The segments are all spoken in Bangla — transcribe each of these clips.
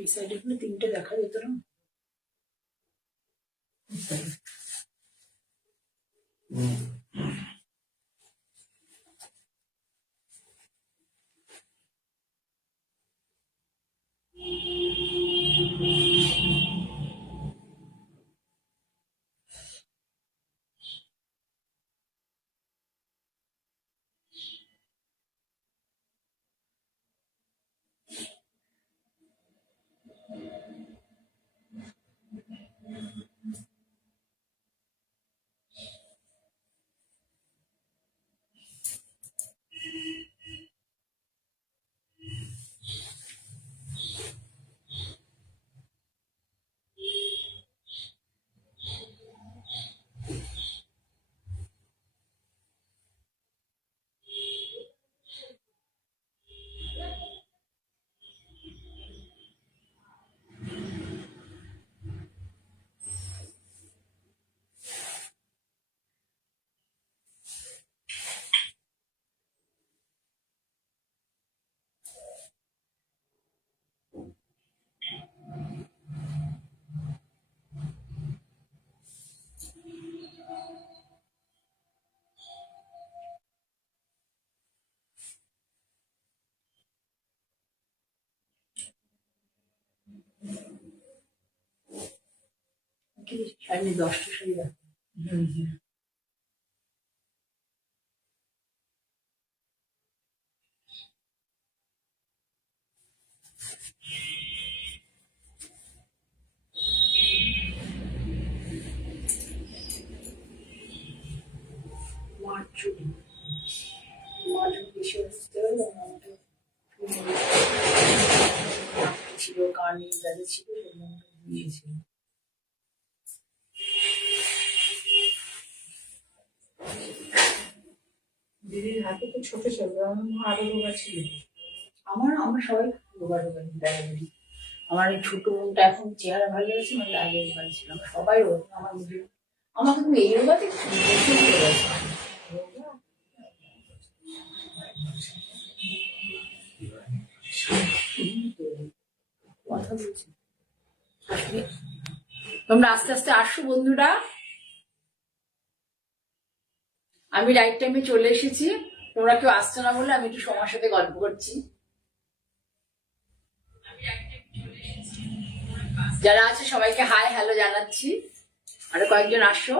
এই সাইডে হলে তিনটে দেখা যেত না। শাড়ি 10টা শাড়ি রাখো। ছিল কানে যাদের ছিল দিয়েছিল। দিদির হাতে তো ছোট ছোট আরো রোগা ছিল। আমার সবাই রোগা রোগা ডায়াবেটি। আমার এই ছোট বোনটা এখন চেহারা ভালো আছে, মানে আগে রোগা ছিল। সবাই রোগ আমার কিন্তু এই রোগাতে কথা বলছি। তোমরা আস্তে আস্তে আসো বন্ধুরা, আমি রাইট টাইমে চলে এসেছি। তোমরা কেউ আসছো না বলে আমি একটু সময়ের সাথে গল্প করছি। যারা আছে সবাইকে হাই হ্যালো জানাচ্ছি। আরো কয়েকজন আসো।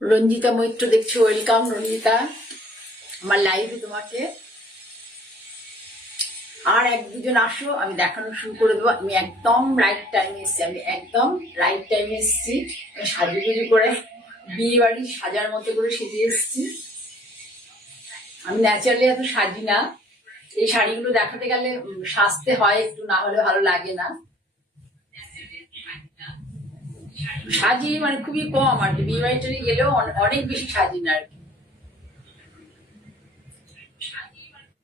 রঞ্জিতা মৈত্র দেখছো, ওয়েলকাম রঞ্জিতা আমার লাইভে তোমাকে। আর এক দুজন আসো, আমি দেখানো শুরু করে দেবো। আমি একদম রাইট টাইমে এসেছি। সাজুগুজু করে বিয়ে বাড়ি সাজার মতো করে সেজে এসেছি। আমি ন্যাচারালি এত সাজি না, এই শাড়িগুলো দেখাতে গেলে সাজতে হয় একটু, না হলে ভালো লাগে না। সাজি মানে খুবই কম আর কি, বিয়ে বাড়িতে গেলেও অনেক বেশি সাজি না আর কি।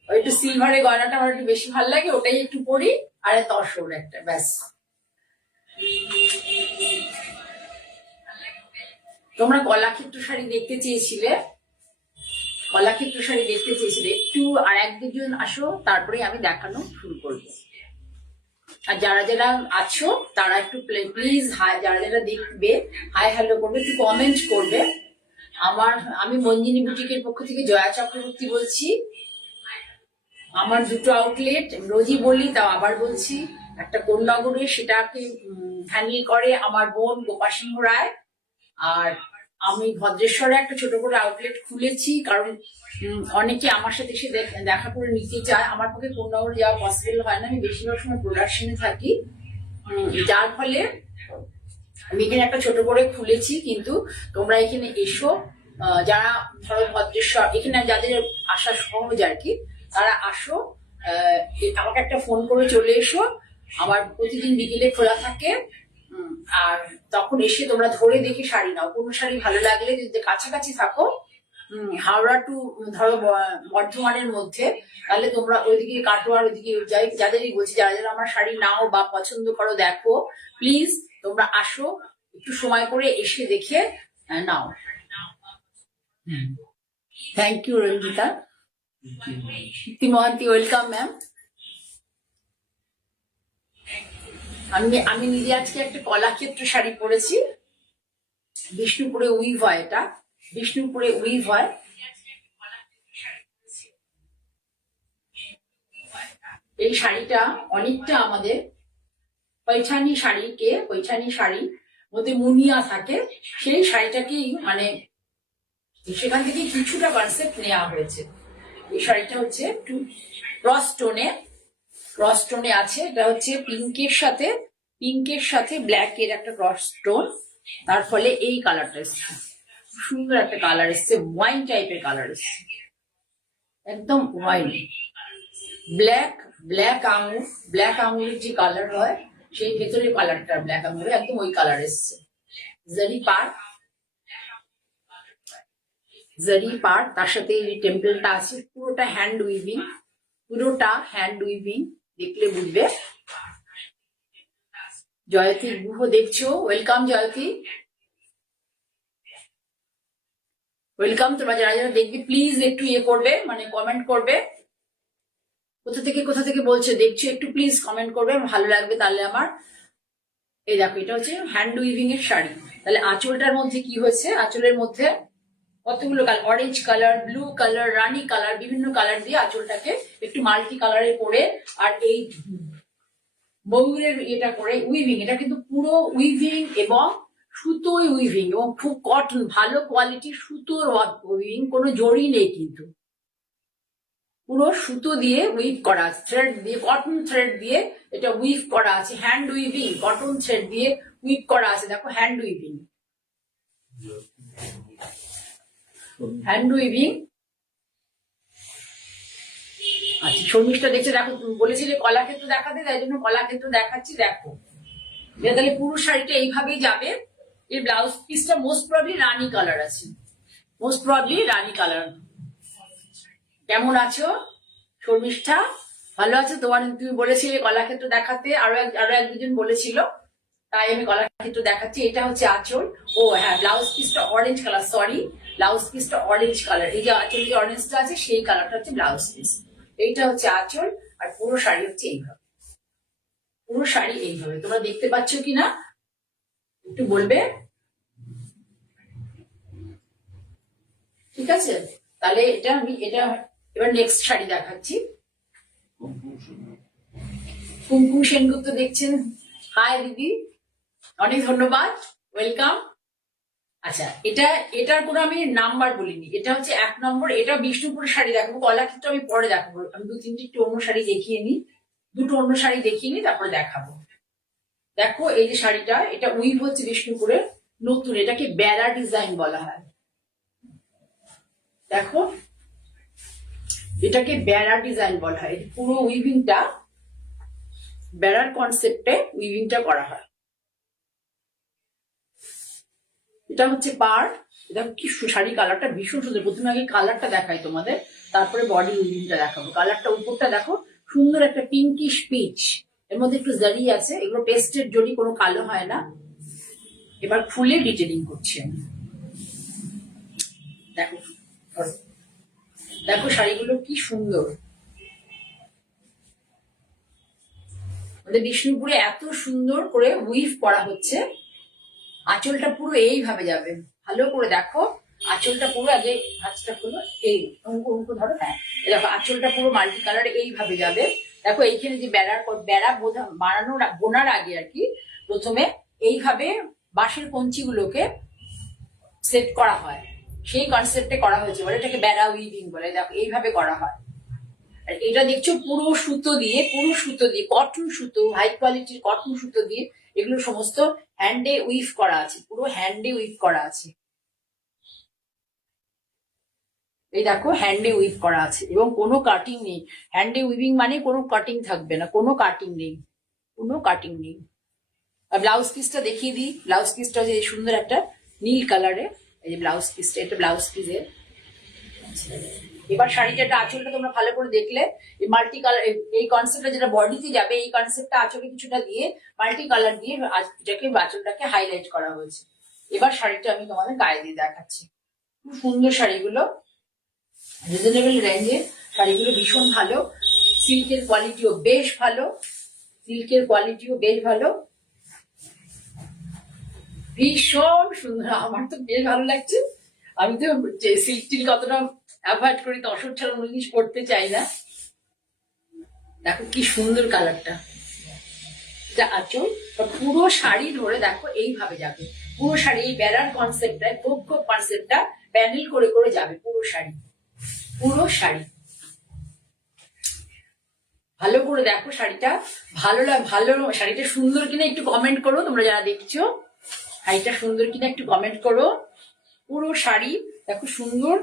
ওই একটু সিলভারের গয়নাটা আমার একটু বেশি ভালো লাগে, ওটাই একটু পরি। আর তসর একটা, ব্যাস। তোমরা কলাক্ষেত্র শাড়ি দেখতে চেয়েছিলে, একটু আর এক দুজন আসো, তারপরে আমি দেখানো শুরু করবো। আর যারা যারা আছো তারা একটু প্লিজ যারা যারা দেখবে হাই হ্যালো করবে, একটু কমেন্ট করবে। আমি মঞ্জিনী বুটিকের পক্ষ থেকে জয়া চক্রবর্তী বলছি। আমার দুটো আউটলেট রোজই বলি, তাও আবার বলছি। একটা কোন্নগরে, সেটাকে হ্যান্ডেল করে আমার বোন গোপা সিংহ রায়। আর আমি ভদ্রেশ্বরে একটা ছোট করে আউটলেট খুলেছি, কারণ অনেকে আমার সাথে এসে দেখা করে নিতে চায়। আমার পক্ষে কোন্নগর যাওয়া পসিবল হয় না, আমি বেশিরভাগ সময় প্রোডাকশনে থাকি, যার ফলে আমি এখানে একটা ছোট করে খুলেছি। কিন্তু তোমরা এখানে এসো, যারা ধরো ভদ্রেশ্বর এখানে যাদের আসা সহজ আর কি, তারা আসো, আমাকে একটা ফোন করে চলে এসো। আমার প্রতিদিন বিকেলে খোলা থাকে, আর তখন এসে তোমরা ধরে দেখে শাড়ি নাও। কোনো শাড়ি ভালো লাগলে যদি কাছাকাছি থাকো, হাওড়া টু ধরো বর্ধমানের মধ্যে, তাহলে তোমরা ওইদিকে কাটোয়ার ওইদিকে যাই, যাদেরই বলছি, যারা যারা আমার শাড়ি নাও বা পছন্দ করো দেখো, প্লিজ তোমরা আসো, একটু সময় করে এসে দেখে নাও। Thank you Ranjita. Kirti Mohanty, welcome ma'am. আমি নিজে আজকে একটা কলাক্ষেত্র শাড়ি পরেছি, বিষ্ণুপুরে উইভ হয়, এটা বিষ্ণুপুরে উইভ হয়। এই শাড়িটা অনেকটা আমাদের পৈঠানি শাড়ির মধ্যে মুনিয়া থাকে, সেই শাড়িটাকেই মানে সেখান থেকে কিছুটা কনসেপ্ট নেওয়া হয়েছে। এই শাড়িটা হচ্ছে একটু ক্রস টোনে আছে। এটা হচ্ছে পিঙ্কের সাথে ব্ল্যাকের একটা ক্রস টোন, তার ফলে এই কালারটা এসছে, সুন্দর একটা কালার এসছে, ওয়াইন টাইপের কালার এসছে, একদম ওয়াইন। ব্ল্যাক আঙুরের যে কালার হয়, সেই ভেতরের কালারটা ব্ল্যাক আঙুরের, একদম ওই কালার এসছে। জারি পার, তার সাথে এই টেম্পলটা আছে, পুরোটা হ্যান্ড উইভিং, দেখলে বুঝবে। জয়তী গুহ দেখছো, ওয়েলকাম জয়তী, ওয়েলকাম। তোমরা যারা যারা দেখবে প্লিজ একটু করবে, মানে কমেন্ট করবে, কোথা থেকে বলছো দেখছো, একটু প্লিজ কমেন্ট করবে, ভালো লাগবে তাহলে আমার। এই দেখো, এটা হচ্ছে হ্যান্ড উইভিং এর শাড়ি। তাহলে আঁচলটার মধ্যে কি হয়েছে, আঁচলের মধ্যে কতগুলো colour, orange colour, blue colour, রানি কালার, বিভিন্ন কালার দিয়ে আঁচলটাকে একটু মাল্টি কালারে করে, আর এই ময়ূরের এটা করে উইভিং, এটা কিন্তু পুরো উইভিং এবং সুতোই উইভিং, এবং খুব কটন, ভালো কোয়ালিটির সুতোর উইভিং, কোনো জড়ি নেই, কিন্তু পুরো সুতো দিয়ে উইভ করা আছে, থ্রেড দিয়ে, কটন থ্রেড দিয়ে এটা উইভ করা আছে, হ্যান্ড উইভিং, কটন থ্রেড দিয়ে উইভ করা আছে। দেখো হ্যান্ড উইভিং, আচ্ছা শর্মিষ্ঠা দেখছে, দেখো বলেছিলে কলাক্ষেত্র দেখাতে, তাই জন্য কলাক্ষেত্র দেখাচ্ছি। দেখো তাহলে পুরো শাড়িটা এইভাবেই যাবে। এই ব্লাউজ পিসটা মোস্ট প্রবলি রানি কালার আছে, কেমন আছো শর্মিষ্ঠা? ভালো আছো? তুমি বলেছিলে কলাক্ষেত্র দেখাতে, আরো এক দুজন বলেছিল, তাই আমি কলাক্ষেত্র দেখাচ্ছি। এটা হচ্ছে আঁচল। ও হ্যাঁ, ব্লাউজ পিসটা অরেঞ্জ কালার, সরি, ব্লাউজ পিসটা অরেঞ্জ কালার। এই যে আঁচল যে অরেঞ্জটা আছে, সেই কালারটা হচ্ছে ব্লাউজ পিস। এইটা হচ্ছে আঁচল, আর পুরো শাড়ি হচ্ছে এইভাবে, তোমরা দেখতে পাচ্ছ কিনা একটু বলবে, ঠিক আছে? তাহলে এটা এবার নেক্সট শাড়ি দেখাচ্ছি। কুমকুম সেনগুপ্ত দেখছেন, হাই দিদি, অনেক ধন্যবাদ, ওয়েলকাম। আচ্ছা, এটার কোনো আমি নাম্বার বলিনি, এটা হচ্ছে 1 নম্বর। এটা বিষ্ণুপুরের শাড়ি দেখাবো, কলাক্ষেত্র আমি পরে দেখাবো। আমি 2-3টি একটু অন্য শাড়ি দেখিয়ে নিই, তারপরে দেখাবো। দেখো এই যে শাড়িটা, এটা উইভ হচ্ছে বিষ্ণুপুরের নতুন, এটাকে বেড়া ডিজাইন বলা হয়। দেখো, এটাকে বেড়া ডিজাইন বলা হয়। পুরো উইভিংটা বেড়ার কনসেপ্টে উইভিংটা করা হয়। এটা হচ্ছে পার্ট। দেখো কি শাড়ি, কালারটা ভীষণ সুন্দর। প্রথমে আগে কালারটা দেখাই তোমাদের, তারপরে বডি উইভিংটা দেখাবো। কালারটা উপরটা দেখো, সুন্দর একটা পিঙ্কিশ পিচ, এর মধ্যে একটু জারি আছে, এগুলো পেস্টের জড়ি, কোনো কালো হয় না। এবার ফুলে ডিটেলিং করছি আমি। দেখো শাড়িগুলো কি সুন্দর। বিষ্ণুপুরে এত সুন্দর করে উইভ করা হচ্ছে। আঁচলটা পুরো এইভাবে যাবে, ভালো করে দেখো। আঁচলটা পুরো, আগে হাতটা খুলো, এই অঙ্ক ধরো, হ্যাঁ দেখো আঁচলটা পুরো মাল্টি কালার এইভাবে যাবে। দেখো এইখানে যে বেড়া বোনার আগে আর কি, প্রথমে এইভাবে বাঁশের কঞ্চিগুলোকে সেট করা হয়, সেই কনসেপ্টে করা হয়েছে বলে এটাকে বেড়া উইভিং বলে। দেখো এইভাবে করা হয়। আর এটা দেখছো পুরো সুতো দিয়ে কটন সুতো, হাই কোয়ালিটির কটন সুতো দিয়ে এগুলো সমস্ত হ্যান্ডে উইভ করা আছে, পুরো হ্যান্ডে উইভ করা আছে। এই দেখো হ্যান্ডে উইভ করা আছে এবং কোনো কাটিং নেই। হ্যান্ডে উইভিং মানে কোনো কাটিং থাকবে না, কোনো কাটিং নেই, কোনো কাটিং নেই। আর ব্লাউজ পিসটা দেখিয়ে দিই। ব্লাউজ পিসটা যে সুন্দর একটা নীল কালারে, এই যে ব্লাউজ পিসটা, এটা ব্লাউজ পিসের। এবার শাড়িটা একটা আঁচলটা তোমরা ভালো করে দেখলে এই মাল্টি কালার, এই কনসেপ্টটা যেটা বডিতে যাবে এই কনসেপ্টটা আঁচলে কিছুটা দিয়ে মাল্টি কালার দিয়ে এটাকে আঁচলটাকে হাইলাইট করা হয়েছে। এবার শাড়িটা আমি তোমাদের গায়ে দিয়ে দেখাচ্ছি। খুব সুন্দর শাড়িগুলো, রিজনেবল রেঞ্জে শাড়িগুলো, ভীষণ ভালো। সিল্কের কোয়ালিটিও বেশ ভালো, সিল্কের কোয়ালিটিও বেশ ভালো, ভীষণ সুন্দর। আমার তো বেশ ভালো লাগছে। আমি তো সিল্ক টিল্ক অতটা অ্যাভয়েড করি, তসর ছাড়া অন্য জিনিস পড়তে চাই না। দেখো কি সুন্দর কালারটা, এটা আঁচল। পুরো শাড়ি ধরে দেখো এইভাবে যাবে, পুরো শাড়ি এই বেড়ার কনসেপ্টটা, খুব কনসেপ্টটা প্যানেল করে করে যাবে পুরো শাড়ি, পুরো শাড়ি। ভালো করে দেখো শাড়িটা, ভালো শাড়িটা সুন্দর কিনা একটু কমেন্ট করো। তোমরা যারা দেখছো শাড়িটা সুন্দর কিনা একটু কমেন্ট করো। পুরো শাড়ি দেখো সুন্দর,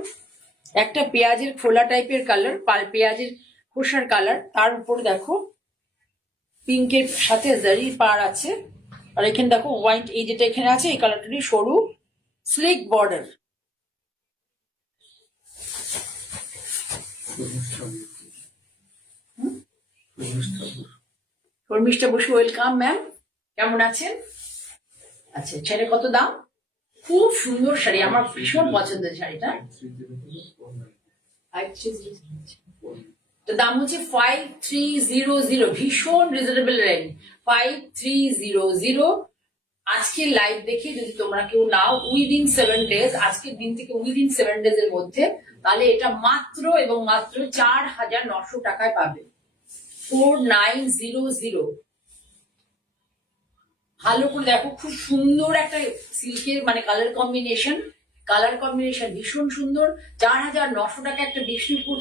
একটা পেঁয়াজের খোলা টাইপের কালার, পেঁয়াজের খোসার কালার, তার উপর দেখো পিঙ্কের সাথে জারি পার আছে। আর এখানে দেখো হোয়াইট, এই যেটা এখানে আছে এই কালারটারই সরু slick border. Sharmishtha Basu, welcome ma'am, কেমন আছেন? আচ্ছা, ছেড়ে কত দাম? খুব সুন্দর শাড়ি, আমার ভীষণ পছন্দের শাড়িটা। দাম হচ্ছে 5300, ভীষণ রিজনেবল রেঞ্জ, 5300। আজকে লাইভ দেখে যদি তোমরা কেউ নাও উইদিন 7 ডেজ, আজকের দিন থেকে উইদিন 7 ডেজ এর মধ্যে, তাহলে এটা মাত্র এবং মাত্র 4900 টাকায় পাবে। 4900। ভালো করে দেখো, খুব সুন্দর একটা সিল্কের মানে কালার কম্বিনেশন ভীষণ সুন্দর। 4900 টাকা একটা বিষ্ণুপুর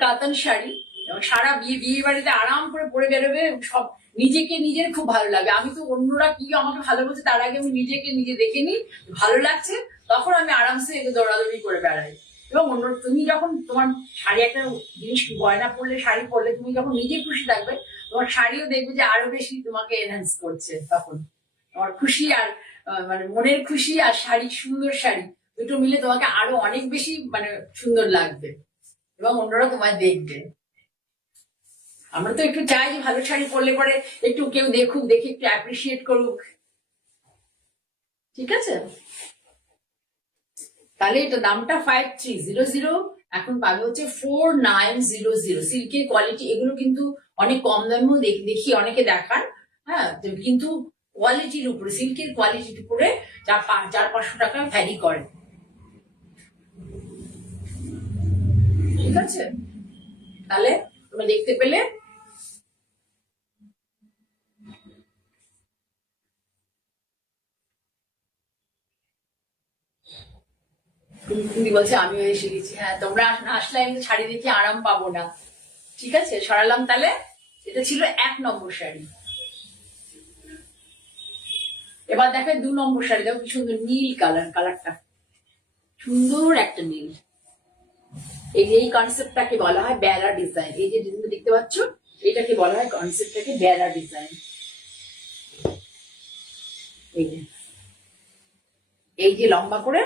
কাতান শাড়ি, এবং সারা বিয়ে বাড়িতে আরাম করে পরে বেরোবে, সব নিজেকে নিজের খুব ভালো লাগে। আমি তো অন্যরা কি আমাকে ভালো বলছে তার আগে আমি নিজেকে নিজে দেখে নিই, ভালো লাগছে তখন আমি আরামসে দৌড়াদৌড়ি করে বেড়াই। এবং অন্য তুমি যখন তোমার শাড়ি একটা জিনিস গয়না পরলে, শাড়ি পরলে তুমি যখন নিজে খুশি থাকবে, তোমার শাড়িও দেখবে যে আরো বেশি তোমাকে এনহ্যান্স করছে। তখন তোমার খুশি আর মানে মনের খুশি আর শাড়ি, সুন্দর শাড়ি দুটো মিলে তোমাকে আরো অনেক বেশি মানে সুন্দর লাগবে এবং অন্যরা তোমায় দেখবে। আমরা তো একটু চাই যে ভালো শাড়ি পরলে পরে একটু কেউ দেখুক, দেখে একটু অ্যাপ্রিসিয়েট করুক, ঠিক আছে? তাহলে এটা দামটা 5300, এখন পাবে হচ্ছে 4900। সিল্কের কোয়ালিটি এগুলো কিন্তু অনেক কম দামেও দেখি অনেকে দেখান, হ্যাঁ, কিন্তু কোয়ালিটির উপরে, সিল্কের কোয়ালিটির উপরে 400-500 টাকা ভ্যারি করে, ঠিক আছে? তাহলে তুমি দেখতে পেলে। তুমি বলছে আমিও এসে গেছি। হ্যাঁ, তোমরা আসলে আমি শাড়ি দেখে আরাম পাবো না, ঠিক আছে? সরালাম। তাহলে এটা ছিল 1 নম্বর শাড়ি। এবার দেখো 2 নম্বর শাড়ি। দেখো কি সুন্দর নীল কালারটা সুন্দর একটা নীল। এই কনসেপ্টটাকে বলা হয় বেড়া ডিজাইন। এই যে ডিজাইনটা দেখতে পাচ্ছ, এটাকে বলা হয় কনসেপ্টটাকে বেড়া ডিজাইন। এই যে লম্বা করে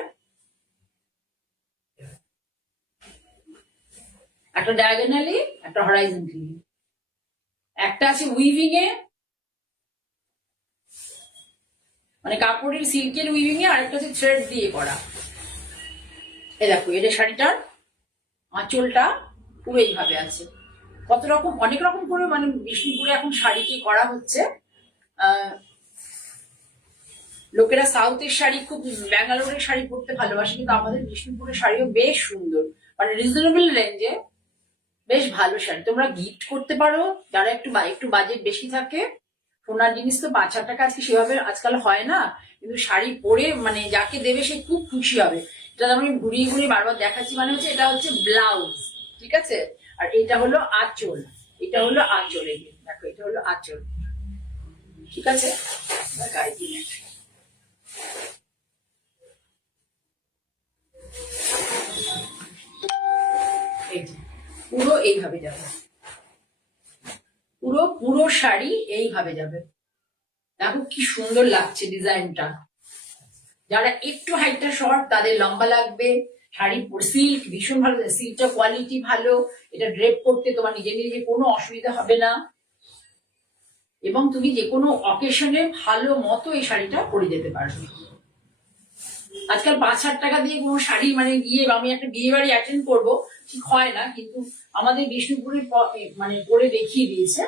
একটা ডায়াগোনালি, একটা হরাইজন্টালি, একটা আছে উইভিং এ মানে কাপড়ের সিল্কের উইভিং এ, আরেকটা হচ্ছে থ্রেড দিয়ে করা। এই দেখো এটা শাড়িটার আঁচলটা পুরো এইভাবে আছে। কত রকম, অনেক রকম করে মানে বিষ্ণুপুরে এখন শাড়িকে করা হচ্ছে। লোকেরা সাউথের শাড়ি, খুব ব্যাঙ্গালোরের শাড়ি পরতে ভালোবাসে, কিন্তু আমাদের বিষ্ণুপুরের শাড়িও বেশ সুন্দর, মানে রিজনেবল রেঞ্জে বেশ ভালো শাড়ি। তোমরা গিফট করতে পারো, যারা একটু বাজেট বেশি থাকে সোনার জিনিস তো 5,000 টাকা আজকে সেভাবে আজকাল হয় না, কিন্তু শাড়ি পরে মানে যাকে দেবে সে খুব খুশি হবে। এটা আমি ঘুরিয়ে ঘুরিয়ে বারবার দেখাচ্ছি, মানে হচ্ছে এটা হচ্ছে ব্লাউজ, ঠিক আছে? আর এটা হলো আঁচল, এটা হলো আঁচল, এই যে দেখো এটা হলো আঁচল, ঠিক আছে? গায়ে দিয়ে নেয়। এই যে পুরো এইভাবে যাবে, পুরো পুরো শাড়ি এইভাবে যাবে। দেখো কি সুন্দর লাগছে ডিজাইনটা। যারা একটু হাইটটা শর্ট তাদের লম্বা লাগবে। শাড়ি সিল্ক ভীষণ ভালো, সিল্কটা কোয়ালিটি ভালো, এটা ড্রেপ করতে তোমার নিজে নিজে কোনো অসুবিধা হবে না, এবং তুমি যে কোনো অকেশনে ভালো মতো এই শাড়িটা পরে যেতে পারবে। আজকাল 5,000 টাকা দিয়ে কোনো শাড়ি মানে গিয়ে আমি একটা বিয়ে বাড়ি অ্যাটেন্ড করবো ঠিক হয় না, কিন্তু আমাদের বিষ্ণুপুরের মানে পরে দেখিয়ে দিয়েছে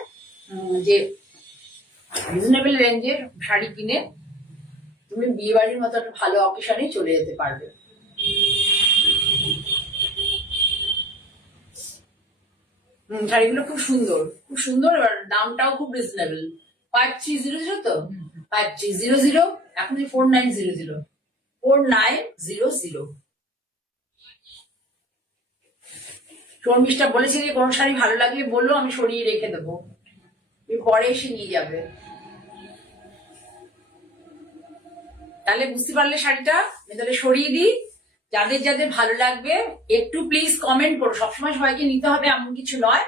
যে রিজনেবল রেঞ্জের শাড়ি কিনে তুমি বিয়ে বাড়ির মতো একটা ভালো অকেশনে চলে যেতে পারবে। শাড়িগুলো খুব সুন্দর, খুব সুন্দর, এবার দামটাও খুব রিজনেবল। 5300 তো 5300, এখন 4900, 4900। শর্মিষ্ঠা বলেছে যে কোন শাড়ি ভালো লাগলে বললো, আমি সরিয়ে রেখে দেবো, পরে এসে নিয়ে যাবে। তাহলে বুঝতে পারলে শাড়িটা আমি তাহলে সরিয়ে দিই। যাদের যাদের ভালো লাগবে একটু প্লিজ কমেন্ট করো, সবসময় সবাইকে নিতে হবে এমন কিছু নয়,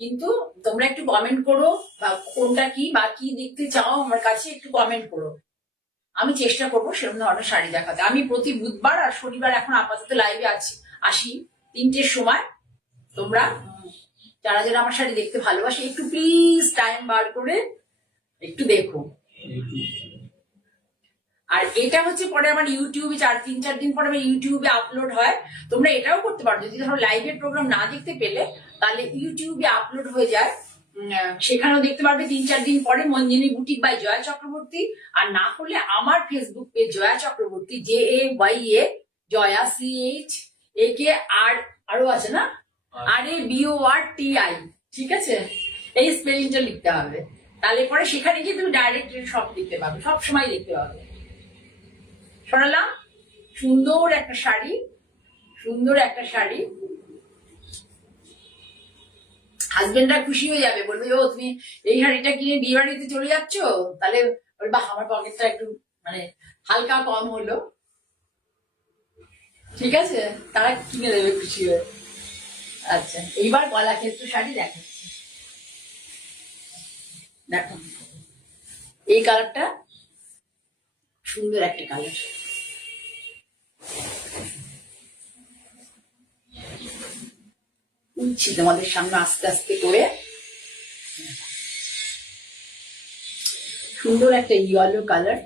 কিন্তু তোমরা একটু কমেন্ট করো বা কোনটা কি বা কি দেখতে চাও আমার কাছে একটু কমেন্ট করো, আমি চেষ্টা করবো সেরকম ধরনের শাড়ি দেখাতে। আমি প্রতি বুধবার আর শনিবার এখন আপাতত লাইভে আসি 3টের সময়। তোমরা যারা যারা আমার শাড়ি দেখতে ভালোবাসে একটু প্লিজ টাইম বার করে একটু দেখো। আর এটা হচ্ছে পরে আমার ইউটিউবে 3-4 দিন পরে আমার ইউটিউবে আপলোড হয়। তোমরা এটাও করতে পারো, যদি ধরো লাইভের প্রোগ্রাম না দেখতে পেলে তাহলে ইউটিউবে আপলোড হয়ে যায়, সেখানেও দেখতে পারবে 3-4 দিন পরে, মঞ্জিনী বুটিক বাই জয়া চক্রবর্তী। আর না হলে আমার Facebook page Jaya Chakraborty, JAYA Jaya CHAK, আর আরো আছে না RABORTI, ঠিক আছে? এই স্পেলিংটা লিখতে হবে, তাহলে পরে সেখানে গিয়ে তুমি ডাইরেক্ট সব লিখতে পারবে, সব সময় লিখতে পারবে। শোনালাম সুন্দর একটা শাড়ি, সুন্দর একটা শাড়ি, হাজবেন্ডরা খুশি হয়ে যাবে, বলবে ও তুমি এই শাড়িটা কিনে বিয়ে বাড়িতে চলে যাচ্ছ, তাহলে বাহ আমার পকেটটা একটু মানে হালকা কম হলো, ঠিক আছে? তারা কিনে দেবে খুশি হয়ে। আচ্ছা, এইবার গলা ক্ষেত্র শাড়ি দেখাচ্ছি, দেখো এই কালারটা সুন্দর একটা কালার, উঠছি তোমাদের সামনে আস্তে আস্তে করে। সুন্দর একটা ইয়েলো কালার,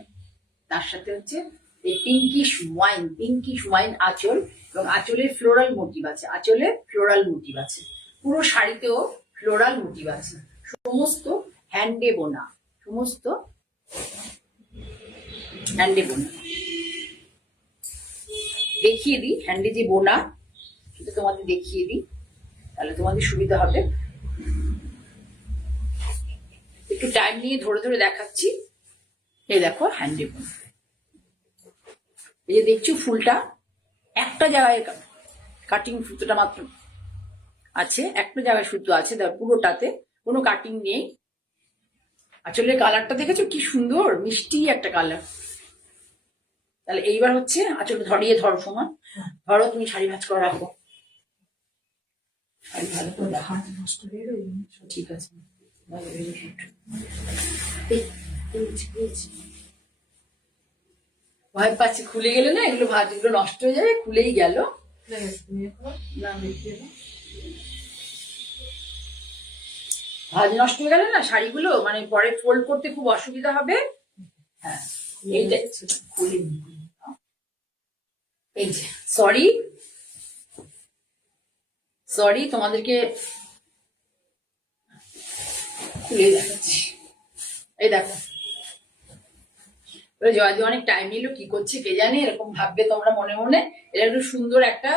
তার সাথে হচ্ছে এই পিঙ্কিশ ওয়াইন আঁচল, এবং আঁচলের ফ্লোরাল মোটিভ আছে, আঁচলে ফ্লোরাল মোটিভ আছে, পুরো শাড়িতেও ফ্লোরাল মোটিভ আছে, সমস্ত হ্যান্ডে বোনা, সমস্ত হ্যান্ডে বোনা। দেখিয়ে দিই হ্যান্ডে যে বোনা সেটা তোমাদের দেখিয়ে দিই, তাহলে তোমাদের সুবিধা হবে। একটু টাইম নিয়ে ধরে ধরে দেখাচ্ছি। এই দেখো হ্যান্ডে বোনা, এই যে দেখছো ফুলটা একটা জায়গায় কাটিং, সুতোটা মাত্র আছে, একটা জায়গায় সুতো আছে, পুরোটাতে কোনো কাটিং নেই। আসলে কালারটা দেখেছো কি সুন্দর মিষ্টি একটা কালার। তাহলে এইবার হচ্ছে আঁচল ধরিয়ে ধরো, সমান ধরো, তুমি শাড়ি ভাঁজ করে রাখো, শাড়ি ভালো করে রাখো, ঠিক আছে? ভয় পাচ্ছি খুলে গেলে না, এগুলো ভাঁজগুলো নষ্ট হয়ে যাবে, খুলেই গেল। ভাঁজ নষ্ট হয়ে গেলে না শাড়িগুলো মানে পরে ফোল্ড করতে খুব অসুবিধা হবে। হ্যাঁ, এইটা খুলে এই যে সরি তোমাদেরকে খুলে দেখাচ্ছি। এই দেখো, জয়দি অনেক টাইম নিল, কি করছে কে জানে, এরকম ভাববে তোমরা মনে মনে। এটা একটু সুন্দর একটা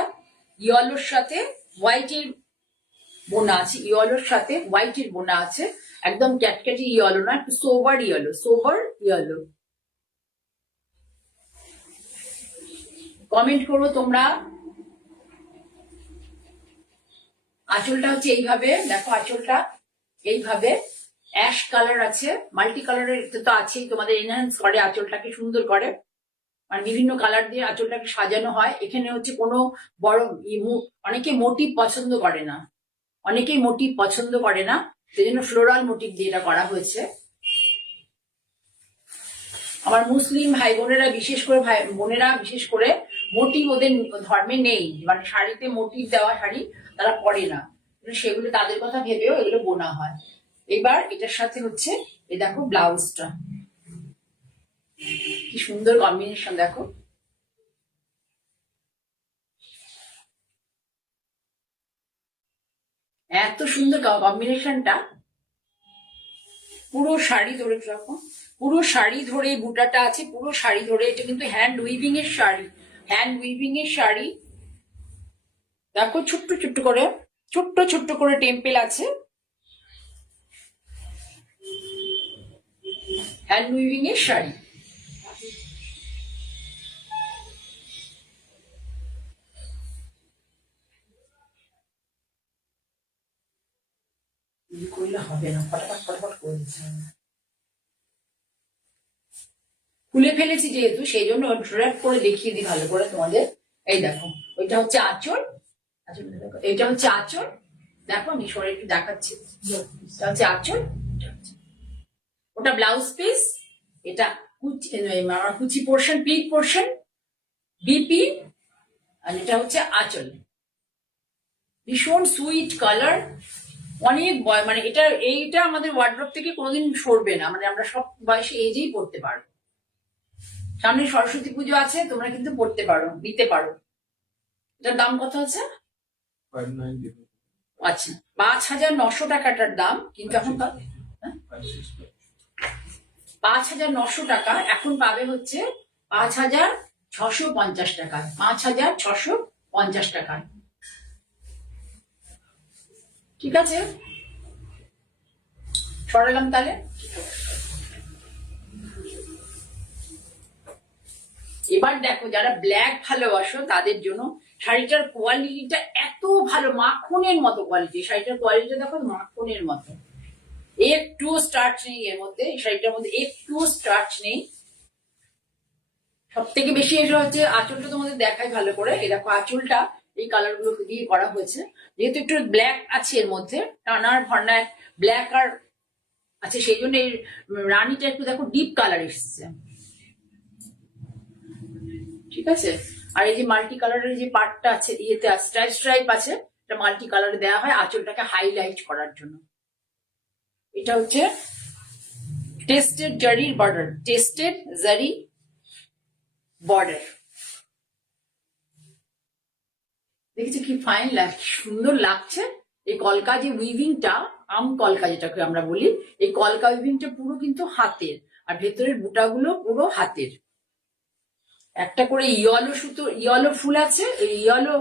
ইয়েলোর সাথে হোয়াইটের বোনা আছে, ইয়েলোর সাথে হোয়াইটের বোনা আছে, একদম ক্যাটক্যাটি ইয়েলো না, একটু সোবার ইয়েলো। কমেন্ট করো তোমরা। আঁচলটা হচ্ছে এইভাবে, দেখো আঁচলটা এইভাবে অ্যাশ কালার আছে, মাল্টি কালারের তো আছেই, তোমাদের এনহ্যান্স করে, আঁচলটাকে সুন্দর করে, মানে বিভিন্ন কালার দিয়ে আঁচলটাকে সাজানো হয়। এখানে হচ্ছে কোনো বড় অনেকে মোটিভ পছন্দ করে না, অনেকেই মোটিভ পছন্দ করে না, সেই জন্য ফ্লোরাল মোটিভ দিয়ে এটা করা হয়েছে। আমার মুসলিম ভাই বোনেরা বিশেষ করে মোটিভ ওদের ধর্মে নেই, মানে শাড়িতে মোটিভ দেওয়া শাড়ি তারা পরে না, সেগুলো তাদের কথা ভেবেও এগুলো বোনা হয়। এবার এটার সাথে হচ্ছে এই দেখো ব্লাউজটা কি সুন্দর কম্বিনেশন, দেখো এত সুন্দর কম্বিনেশনটা। পুরো শাড়ি ধরে রাখো, পুরো শাড়ি ধরে বুটাটা আছে, পুরো শাড়ি ধরে, এটা কিন্তু হ্যান্ড উইভিং এর শাড়ি, দেখো ছোট্ট ছোট্ট করে টেম্পেল আছে, হ্যান্ড উইভিং এর শাড়ি। করলে হবে না, ফটাফট করে দিচ্ছে, খুলে ফেলেছি যেহেতু, সেই জন্য ড্রেপ করে দেখিয়ে দিই ভালো করে তোমাদের। এই দেখো, ওইটা হচ্ছে আঁচল, এটা হচ্ছে আঁচল, দেখো আমি সরে একটু দেখাচ্ছি, এটা হচ্ছে আঁচল, ওটা ব্লাউজ পিস, এটা কুচি পোর্শন, প্লিট পোর্শন, বিপি, আর এটা হচ্ছে আঁচল। ভীষণ সুইট কালার, অনেক মানে এইটা আমাদের ওয়ার্ড্রপ থেকে কোনোদিন সরবে না, মানে আমরা সব বয়সে এজেই পড়তে পারবো। সামনে সরস্বতী পুজো আছে, তোমরা কিন্তু পড়তে পারো, নিতে পারো। এটার দাম কত আছে? আচ্ছা, 5,900 টাকাটার দাম, কিন্তু এখন 5,900 টাকা, এখন পাবে হচ্ছে 5,650 টাকায়, 5,650 টাকায়। ঠিক আছে, সরালাম তাহলে। এবার দেখো, যারা ব্ল্যাক ভালোবাসো তাদের জন্য শাড়িটার কোয়ালিটিটা এত ভালো, মাখনের মতো কোয়ালিটি, শাড়িটার কোয়ালিটি দেখো মাখনের মতো, একটু স্টার্চ নেই এর মধ্যে, এই শাড়িটার মধ্যে একটু স্টার্চ নেই। সব থেকে বেশি এটা হচ্ছে আঁচলটা তোমাদের দেখাই ভালো করে, এই দেখো আঁচলটা এই কালার গুলো দিয়ে করা হয়েছে, যেহেতু একটু ব্ল্যাক আছে এর মধ্যে, টানার ভর্নায় ব্ল্যাক আর আছে, সেই জন্য এই রানীটা একটু দেখো ডিপ কালার এসেছে। ঠিক আছে, আর এই যে মাল্টি কালারের যে পার্টটা আছে, ইয়েতে স্ট্রাইপ আছে, এটা মাল্টি কালারে দেওয়া হয় আঁচলটাকে হাইলাইট করার জন্য। এটা হচ্ছে টেস্টেড জারি বর্ডার, দেখেছি কি ফাইন লাগছে, সুন্দর লাগছে। এই কলকা যে উইভিংটা, কলকা যেটাকে আমরা বলি, এই কলকা উইভিংটা পুরো কিন্তু হাতের, আর ভেতরের বুটাগুলো পুরো হাতের। একটা করে ইয়েলো ফুল আছে, ইয়েলো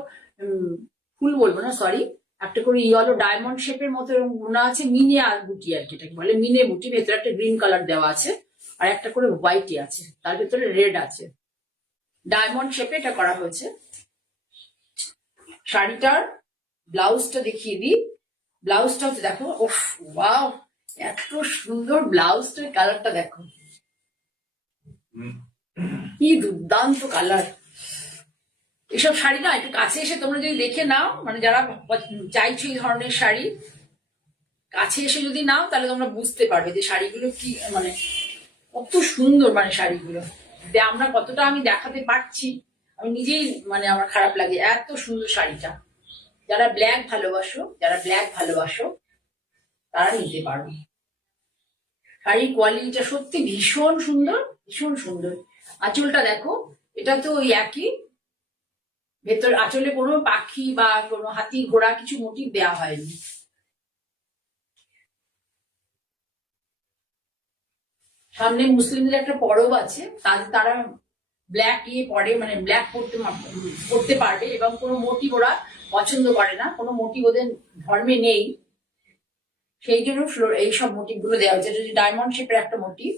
ফুল বলবো না, সরি, একটা করে ইয়েলো ডায়মন্ড শেপের মতো বোনা আছে, মিনে আর বুটি আর কি, এটাকে বলে মিনে বুটি, ভেতরে একটা গ্রিন কালার দেওয়া আছে, আর একটা করে হোয়াইটই আছে, তার ভেতরে রেড আছে, ডায়মন্ড শেপে এটা করা হয়েছে। শাড়িটার ব্লাউজটা দেখিয়ে দিই, ব্লাউজটা হচ্ছে দেখো, ওফ ওয়াও, এত সুন্দর ব্লাউজটার কালারটা দেখো, কি দুর্দান্ত কালার। এসব শাড়ি না একটু কাছে এসে তোমরা যদি দেখে নাও, মানে যারা চাইছো এই ধরনের শাড়ি, কাছে এসে যদি নাও তাহলে তোমরা বুঝতে পারবে যে শাড়িগুলো কি, মানে কত সুন্দর, মানে শাড়িগুলো আমরা কতটা আমি দেখাতে পারছি, আমি নিজেই মানে আমার খারাপ লাগে, এত সুন্দর শাড়িটা। যারা ব্ল্যাক ভালোবাসো তারা নিতে পারো। শাড়ির কোয়ালিটিটা সত্যি ভীষণ সুন্দর। আঁচলটা দেখো, এটা তো ওই একই, ভেতর আঁচলে কোনো পাখি বা কোনো হাতি ঘোড়া কিছু মোটিভ দেওয়া হয়নি। সামনে মুসলিমদের একটা পরব আছে, তারা ব্ল্যাক পরে, মানে ব্ল্যাক পড়তে পারবে, এবং কোনো মোটিভ ওরা পছন্দ করে না, কোনো মোটিভ ওদের ধর্মে নেই, সেই জন্য ফ্লোর এই সব মোটিভ গুলো দেওয়া হচ্ছে। এটা ডায়মন্ড শেপের একটা মোটিভ।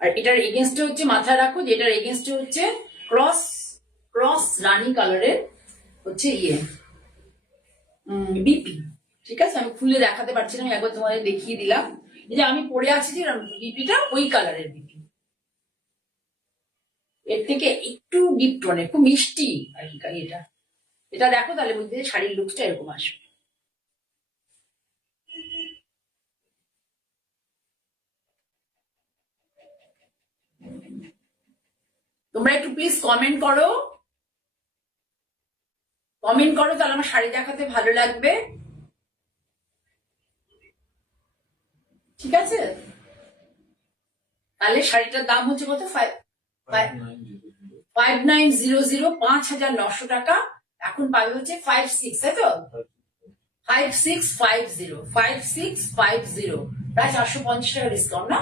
আর এটার এগেনস্টে হচ্ছে, মাথায় রাখো যে এটার এগেনস্টে হচ্ছে ক্রস ক্রস রানি কালারের হচ্ছে বিপি। ঠিক আছে, আমি খুলে দেখাতে পারছি না, আমি একবার তোমাদের দেখিয়ে দিলাম। এই যে আমি পরে আছি যে বিপিটা ওই কালারের বিপি, এর থেকে একটু ডিপ টোনে, খুব মিষ্টি আর কি এটা। এটা দেখো তাহলে বুঝতে শাড়ির লুকসটা এরকম আসবে। তোমরা একটু প্লিজ কমেন্ট করো, কমেন্ট করো, তাহলে আমার শাড়ি দেখাতে ভালো লাগবে। ঠিক আছে, তাহলে শাড়িটার দাম হচ্ছে কত? 5900, 5900 টাকা। এখন পাবে হচ্ছে 56, তাই তো? 5650, 5650, প্রায় 450 টাকা ডিসকাউন্ট না?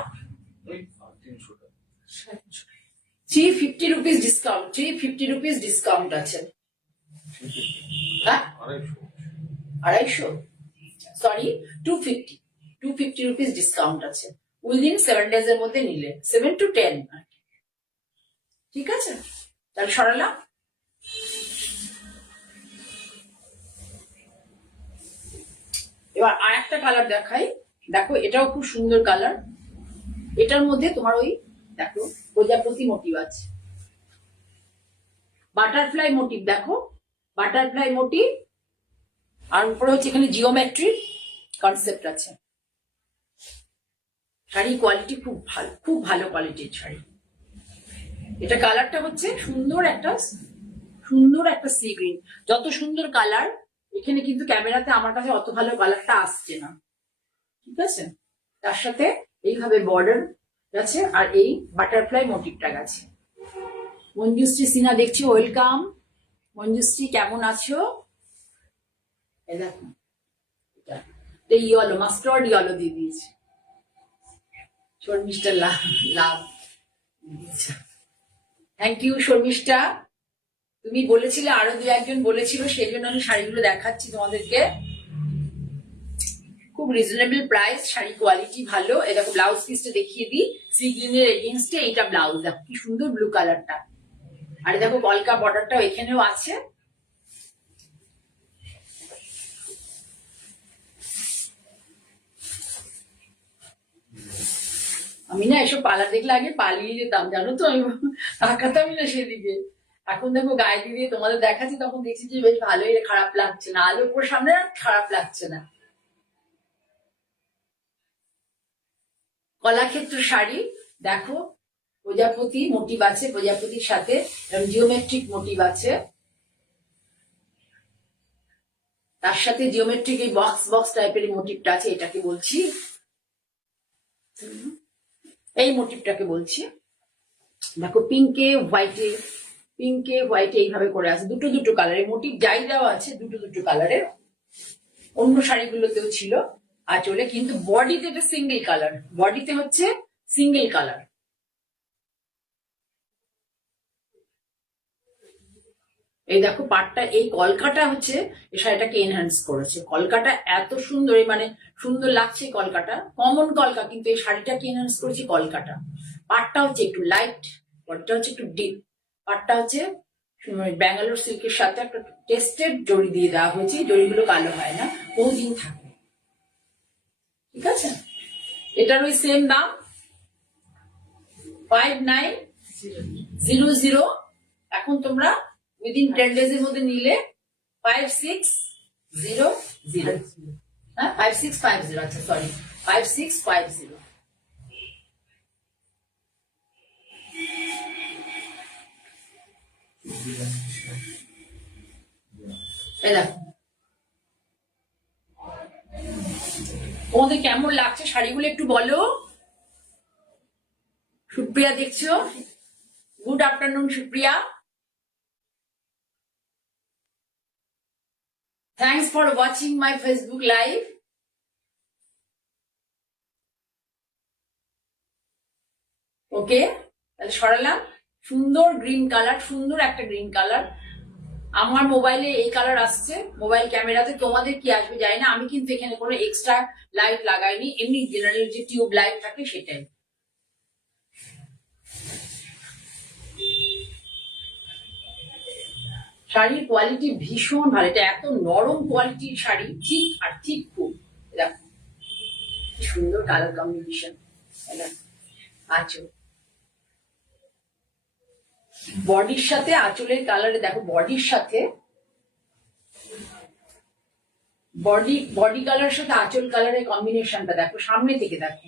350 রুপিস ডিসকাউন্ট, 350 রুপিস ডিসকাউন্ট আছে। হ্যাঁ, 250, সরি 250 রুপিস ডিসকাউন্ট আছে উইদিন 7 ডেজ এর মধ্যে নিলে, 7 to 10। ঠিক আছে, তাহলে সরালাম। এবার আর একটা কালার দেখাই, দেখো এটাও খুব সুন্দর কালার। এটার মধ্যে তোমার ওই দেখো প্রজাপতি মোটিভ আছে, বাটারফ্লাই মোটিভ, দেখো বাটারফ্লাই মোটিভ, আর উপরে হচ্ছে এখানে জিওমেট্রি কনসেপ্ট আছে। শাড়ি কোয়ালিটি খুব ভালো, খুব ভালো কোয়ালিটির শাড়ি। এটা কালারটা হচ্ছে সুন্দর একটা সি গ্রিন। যত সুন্দর কালার, এখানে কিন্তু ক্যামেরাতে আমার কাছে অত ভালো কালারটা আসছে না। ঠিক আছে, তার সাথে এইভাবে বর্ডার আছে আর এই বাটারফ্লাই মোটিভটা গেছে। মঞ্জুশ্রী সিনহা দেখছি, ওয়েলকাম। মঞ্জুশ্রী কেমন আছো? এই দেখো এটা ইয়েলো, মাস্টার্ড ইয়েলো দিয়ে দিয়েছে, শর্মিষ্ঠা লাভ। থ্যাংক ইউ শর্মিষ্ঠা, তুমি বলেছিলে, আরো 2-1 জন বলেছিল, সেই জন্য আমি শাড়িগুলো দেখাচ্ছি তোমাদেরকে। খুব রিজনেবল প্রাইস, শাড়ি কোয়ালিটি ভালো। এই দেখো ব্লাউজ পিসটা দেখিয়ে দিই, সি গ্রিনের এগেইনস্টে এইটা ব্লাউজ, দেখো কি সুন্দর ব্লু কালারটা। আর দেখো কলকা বর্ডারটাও এখানেও আছে। আমি না এসব পার্লার দেখলে আগে পালিয়ে যেতাম, জানো তো, আমি তাকাতামই না সেদিকে। এখন দেখো গায়ে দিয়ে তোমাদের দেখাচ্ছি, তখন দেখছি যে বেশ ভালোই, খারাপ লাগছে না, আলোর উপর সামনে খারাপ লাগছে না। কলাক্ষেত্র শাড়ি দেখো, প্রজাপতি মোটিভ আছে, প্রজাপতির সাথে জিওমেট্রিক মোটিভ আছে, তার সাথে জিওমেট্রিক এই বক্স বক্স টাইপের মোটিভটা আছে, এটাকে বলছি, এই মোটিভটাকে বলছি। দেখো পিঙ্কে হোয়াইটে এইভাবে করে আছে, দুটো দুটো কালারের মোটিভ যাই দেওয়া আছে, দুটো দুটো কালারের। অন্য শাড়িগুলোতেও ছিল আঁচলে, কিন্তু বডিতে এটা সিঙ্গেল কালার, বডিতে হচ্ছে সিঙ্গেল কালার। এই দেখো পাটটা, এই কলকাটা হচ্ছে এই শাড়িটাকে এনহ্যান্স করেছে। কলকাটা এত সুন্দর, মানে সুন্দর লাগছে কলকাটা, কমন কলকা, কিন্তু এই শাড়িটাকে এনহ্যান্স করেছে কলকাটা। পাটটা হচ্ছে একটু লাইট, বডিটা হচ্ছে একটু ডিপ। পাটটা হচ্ছে ব্যাঙ্গালোর সিল্কের সাথে একটা টেস্টেড জড়ি দিয়ে দেওয়া হয়েছে, জড়িগুলো কালো হয় না, বহুদিন থাকে। ঠিক আছে, এটার ওই সেম দাম 5900। এখন তোমরা উইদিন 10 ডেজ এর মধ্যে নিলে 5600, হ্যাঁ 5650, আচ্ছা সরি 5650। এই দেখো তোমাদের কেমন লাগছে শাড়িগুলো একটু বলো। সুপ্রিয়া দেখছো, good afternoon Supriya, thanks for watching my Facebook live. Okay, তাহলে সরালাম। সুন্দর গ্রিন কালার, সুন্দর একটা গ্রিন কালার, আমার মোবাইলে এই কালার আসছে, মোবাইল ক্যামেরাতে, তোমাদের কি আসবে জানি না। আমি কিন্তু এখানে কোনো এক্সট্রা লাইট লাগাইনি, এমনি জেনারেল যে টিউব লাইট থাকে সেটাই। শাড়ির কোয়ালিটি ভীষণ ভালো, এটা এত নরম কোয়ালিটির শাড়ি, ঠিক আর ঠিক খুব। দেখো কি সুন্দর কালার কম্বিনেশন। আঁচল, বডির সাথে আঁচলের কালারে দেখো, বডির সাথে বডি কালার সাথে আঁচল কালারের কম্বিনেশনটা দেখো, সামনে থেকে দেখো।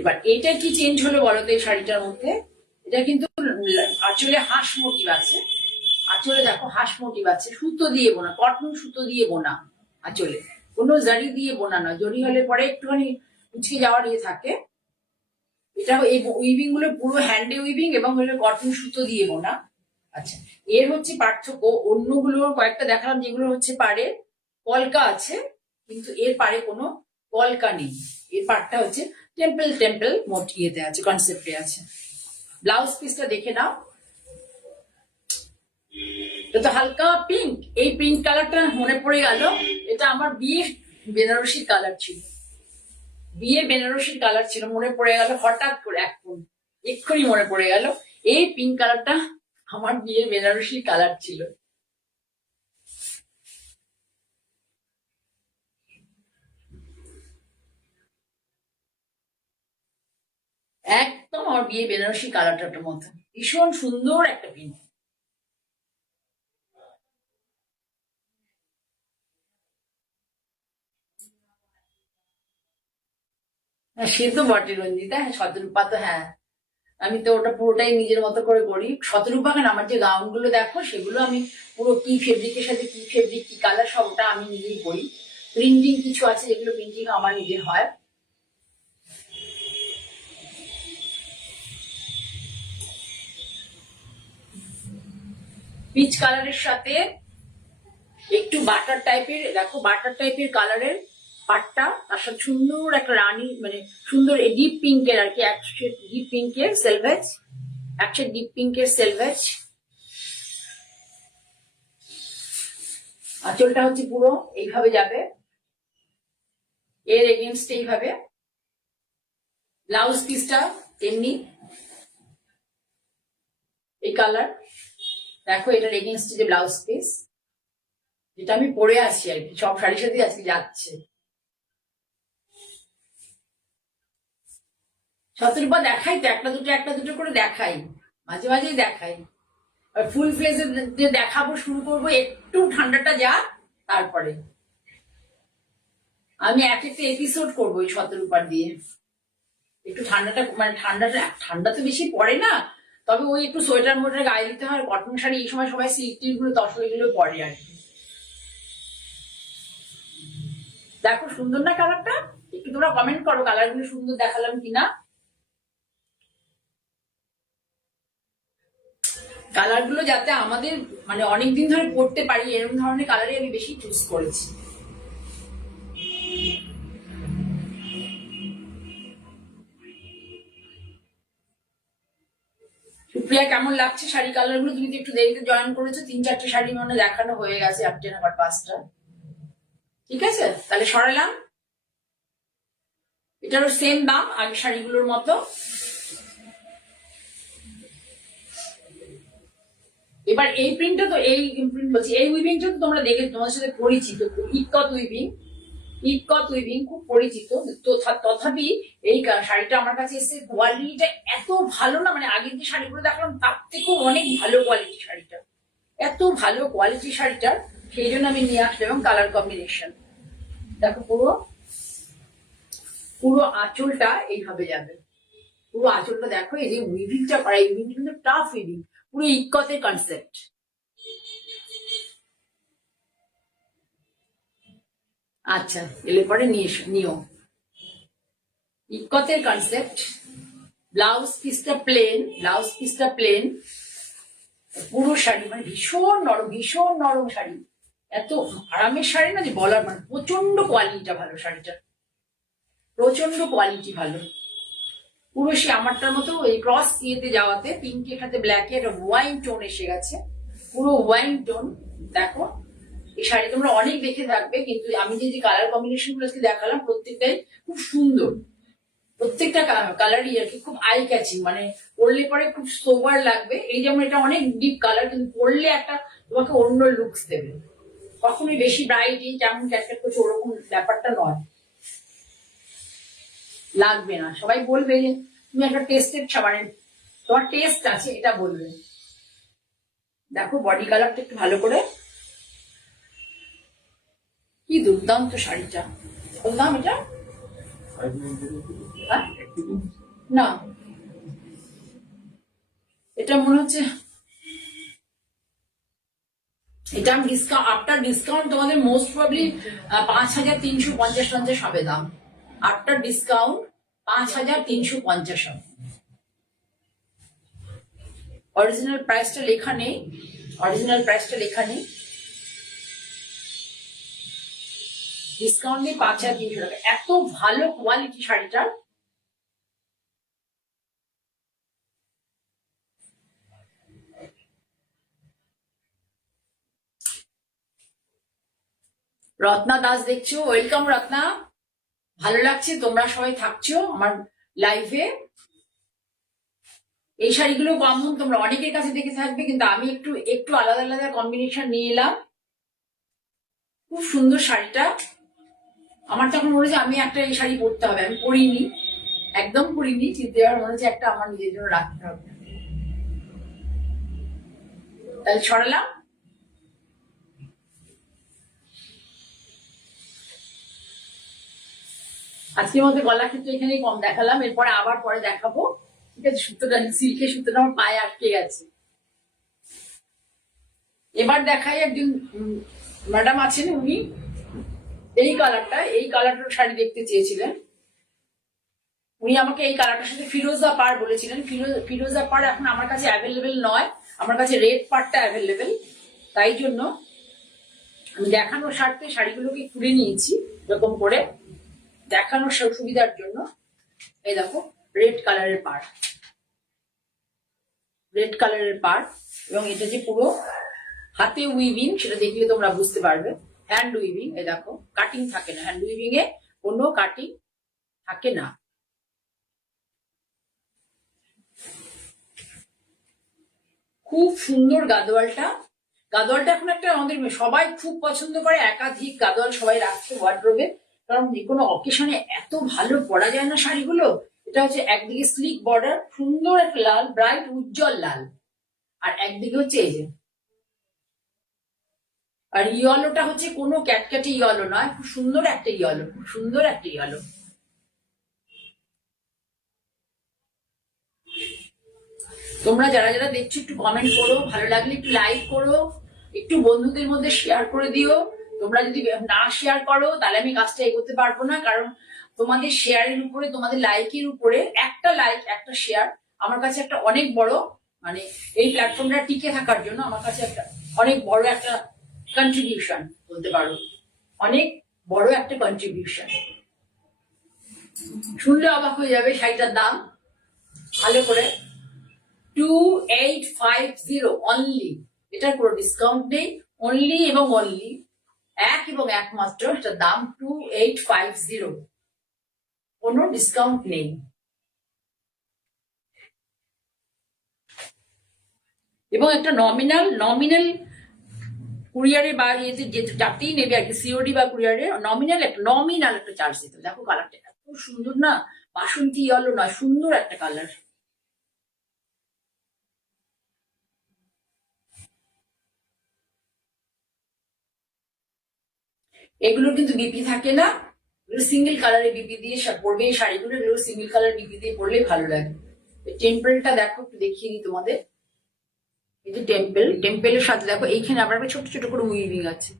এবার এটা কি চেঞ্জ হলো বলো তো এই শাড়িটার মধ্যে? এটা কিন্তু আঁচলে হাঁস মোটিভ আছে, আঁচলে দেখো হাঁস মোটিভ আছে, সুতো দিয়ে বোনা, কটন সুতো দিয়ে বোনা আঁচলে, কোনো জারি দিয়ে বোনা না। জরি হলে পরে একটুখানি উচকে যাওয়ার ইয়ে থাকে। এটা এই উইভিং গুলো পুরো হ্যান্ডে উইভিং এবং হলো কটন সুতো দিয়ে বোনা। আচ্ছা, এর হচ্ছে পার্থক্য, অন্যগুলোর কয়েকটা দেখালাম যেগুলো হচ্ছে পাড়ে কলকা আছে, কিন্তু এর পাড়ে কোনো কলকা নেই। এর পাড়টা হচ্ছে টেম্পল টেম্পল ইয়েতে আছে, কনসেপ্টে আছে। ব্লাউজ পিসটা দেখে নাও, এটা তো হালকা পিঙ্ক। এই পিঙ্ক কালারটা মনে পড়ে গেল, এটা আমার বিয়ের বেনারসির কালার ছিল, বিয়ে বেনারসির কালার ছিল, মনে পড়ে গেল হঠাৎ করে, এক্ষুনি মনে পড়ে গেল। এই পিঙ্ক কালারটা আমার বিয়ের বেনারসির কালার ছিল। একদম আমার বিয়ে বেনারসি কালারটার মতো, ভীষণ সুন্দর একটা পিঙ্ক। সে তো বটে রঞ্জিতা, হ্যাঁ শতরূপা তো, হ্যাঁ আমি তো ওটা পুরোটাই নিজের মতো করে করি। শতরূপা কেন, আমার যে গাউন গুলো দেখো সেগুলো আমি পুরো কি ফেব্রিকের সাথে কি ফেব্রিক কি কালার সব ওটা আমি নিজেই করি। প্রিন্টিং কিছু আছে যেগুলো প্রিন্টিং আমার নিজের হয়। পিচ কালারের সাথে একটু বাটার টাইপের, দেখো বাটার টাইপের কালারের পাটটা, তার সাথে সুন্দর একটা রানী মানে সুন্দর ডিপ পিঙ্কের আর কি, এক ডিপ পিঙ্কের সেলভেজ, একটা ডিপ পিঙ্কের সেলভেজ। আঁচলটা হচ্ছে পুরো এইভাবে যাবে, এর এগেনস্ট এইভাবে। ব্লাউজ পিসটা তেমনি এই কালার, দেখো এটার এগেনস্ট যে ব্লাউজ পিস, যেটা আমি পরে আছি আর কি, সব শাড়ির সাথে আজকে যাচ্ছে। শতরূপা দেখাই তো, একটা দুটো করে দেখাই, মাঝে মাঝেই দেখাই। আর ফুল ফ্লেজে দেখাবো, শুরু করবো একটু ঠান্ডাটা যা, তারপরে আমি এক একটা এপিসোড করবো এই শতরূপার দিয়ে। একটু ঠান্ডাটা মানে ঠান্ডা তো বেশি পড়ে না, তবে ওই একটু সোয়েটার মোয়েটার গায়ে দিতে হয়। কটন শাড়ি এই সময় সবাই সিল্ক টিল গুলো তসর এগুলো পরে আর কি। দেখো সুন্দর না কালারটা? একটু তোমরা কমেন্ট করো কালার গুলো সুন্দর দেখালাম কিনা। কালার গুলো যাতে আমাদের মানে অনেকদিন ধরে পড়তে পারি এরকম ধরনের কালারই আমি বেশি চুজ করেছি। সুপ্রিয়া কেমন লাগছে শাড়ি কালার গুলো? তুমি তো একটু দেরিতে জয়েন করেছো, 3-4টে শাড়ি মনে দেখানো হয়ে গেছে, 8টে না 5টা। ঠিক আছে, তাহলে সরালাম। এটারও সেম দাম আগে শাড়িগুলোর মতো। এবার এই প্রিন্টটা তো, এই প্রিন্ট বলছি, এই উইভিংটা তো তোমরা দেখে তোমাদের সাথে পরিচিত, ইটকত উইভিং খুব পরিচিত। তো তথাপি এই শাড়িটা আমার কাছে এসে কোয়ালিটিটা এত ভালো না, মানে আগের যে শাড়িগুলো দেখলাম তার থেকেও অনেক ভালো কোয়ালিটি শাড়িটা, এত ভালো কোয়ালিটি শাড়িটার, সেই জন্য আমি নিয়ে আসলাম। এবং কালার কম্বিনেশন দেখো, পুরো আঁচলটা এইভাবে যাবে, পুরো আঁচলটা দেখো, এই যে উইভিংটা করা, এই উইভিংটা কিন্তু টাফ উইভিং, পুরো ইকতের কনসেপ্ট। আচ্ছা, এলে পরে নিও ইকতের কনসেপ্ট। ব্লাউজ পিসটা প্লেন, পুরো শাড়ি মানে ভীষণ নরম শাড়ি, এত আরামের শাড়ি না যে বলার মানে, প্রচন্ড কোয়ালিটিটা ভালো শাড়িটা, প্রচন্ড কোয়ালিটি ভালো, পুরো সে আমারটার মতো এই ক্রস ইয়েতে যাওয়াতে পিঙ্কের সাথে ব্ল্যাকে একটা ওয়াইন টোন এসে গেছে, পুরো ওয়াইন টোন। দেখো এই শাড়ি তোমরা অনেক দেখে থাকবে, কিন্তু আমি যে কালার কম্বিনেশন গুলো আজকে দেখালাম প্রত্যেকটাই খুব সুন্দর, প্রত্যেকটা কালারই আর কি খুব আই ক্যাচিং, মানে পরলে পরে খুব সোবার লাগবে। এই যেমন এটা অনেক ডিপ কালার, কিন্তু পরলে একটা তোমাকে অন্য লুকস দেবে, কখনোই বেশি ব্রাইট যেমন ক্যাটক্যাট করছে ওরকম ব্যাপারটা নয়, লাগবে না। সবাই বলবে যে তুমি একটা টেস্টেড মানে তোমার টেস্ট আছে এটা বলবে। দেখো বডি কালারটা একটু ভালো করে, কি দুর্দান্ত শাড়িটা। বললাম এটা হ্যাঁ? না এটা মনে হচ্ছে এটা আমি ডিসকাউন্ট আফটার ডিসকাউন্ট তোমাদের মোস্ট প্রবলি 5350 হবে দাম। আফটার ডিসকাউন্ট 5350 হবে। অরিজিনাল প্রাইসটা লেখা নেই, অরিজিনাল প্রাইসটা লেখা নেই, ডিসকাউন্ট দিয়ে 5300 টাকা। এত ভালো কোয়ালিটি শাড়িটার। রত্না দাস দেখছো, ওয়েলকাম রত্না, ভালো লাগছে তোমরা সবাই থাকছো আমার লাইভে। এই শাড়িগুলো কমন তোমরা অনেকের কাছে দেখে থাকবে, কিন্তু আমি একটু একটু আলাদা আলাদা কম্বিনেশন নিয়ে এলাম। খুব সুন্দর শাড়িটা। আমার তখন মনে হচ্ছে আমি একটা এই শাড়ি পরতে হবে, আমি পরিনি, একদম পরিনি, চিনতে পারার মনে হচ্ছে একটা আমার নিজের জন্য রাখতে হবে। তাহলে ছড়ালাম। আজকের মধ্যে গলা ক্ষেত্রে এখানেই কম দেখালাম, এরপরে আবার পরে দেখাবো। ঠিক আছে, সুতোটা সিল্কের সুতোটা আমার পায়ে আটকে গেছে। এবার দেখাই একজন ম্যাডাম আছেন, উনি এই কালারটার শাড়ি দেখতে চেয়েছিলেন। উনি আমাকে এই কালারটার সাথে ফিরোজা পাড় বলেছিলেন। ফিরোজা পাড় এখন আমার কাছে অ্যাভেলেবেল নয়, আমার কাছে রেড পাড়টা অ্যাভেলেবেল। তাই জন্য আমি দেখানোর স্বার্থে শাড়িগুলোকে খুলে নিয়েছি এরকম করে দেখানোর সুবিধার জন্য। এই দেখো রেড কালারের পাড়, রেড কালারের পাড়, এবং এটা যে পুরো হাতে উইভিং সেটা দেখলে তোমরা বুঝতে পারবে। হ্যান্ড উইভিং, এই দেখো কাটিং থাকে না, হ্যান্ড উইভিং এ কোনো কাটিং থাকে না। খুব সুন্দর গাদোয়ালটা। গাদোয়ালটা এখন একটা আমাদের সবাই খুব পছন্দ করে, একাধিক গাদোয়াল সবাই রাখছে ওয়ার্ড্রোবে, কারণ যে কোনো অকেশনে এত ভালো পরা যায় না শাড়িগুলো। এটা হচ্ছে একদিকে স্লিক বর্ডার, সুন্দর একটা লাল, ব্রাইট উজ্জ্বল লাল, আর একদিকে হচ্ছে এই যে, আর ইয়েলোটা হচ্ছে কোনো ক্যাটক্যাটে ইয়েলো নয়, খুব সুন্দর একটা ইয়েলো, খুব সুন্দর একটা ইয়েলো। তোমরা যারা যারা দেখছো একটু কমেন্ট করো, ভালো লাগলে একটু লাইক করো, একটু বন্ধুদের মধ্যে শেয়ার করে দিও। তোমরা যদি না শেয়ার করো তাহলে আমি কাজটা এগোতে পারবো না, কারণ তোমাদের শেয়ারের উপরে, তোমাদের লাইকের উপরে, একটা লাইক একটা শেয়ার আমার কাছে একটা অনেক বড়, মানে এই প্ল্যাটফর্মটা টিকে থাকার জন্য আমার কাছে একটা অনেক বড় একটা কন্ট্রিবিউশন বলতে পারো, অনেক বড় একটা কন্ট্রিবিউশন। শুনলে অবাক হয়ে যাবে শাড়িটার দাম, ভালো করে 2850 অনলি, এটার কোনো ডিসকাউন্ট নেই, অনলি এবং অনলি এক এবং একমাত্র এটার দাম 2850, কোনো ডিসকাউন্ট নেই। এবং একটা নমিনাল কুরিয়ারে বা ইয়েতে যাতেই নেবে আর কি, সিওডি বা কুরিয়ারে নমিনাল একটা চার্জ দিতে। দেখো কালারটা এত সুন্দর না, বাসন্তী ইয়েলো নয়, সুন্দর একটা কালার। এগুলোর কিন্তু বিপি থাকে না, সিঙ্গেল কালারে বিপি দিয়ে পরবে এই শাড়িগুলো, এগুলো সিঙ্গেল কালার বিপি দিয়ে পরলে ভালো লাগে। টেম্পলটা দেখো, একটু দেখিয়ে দিই তোমাদের। এই যে টেম্পলের সাথে দেখো এইখানে আবার ছোট ছোট করে উইভিং আছে।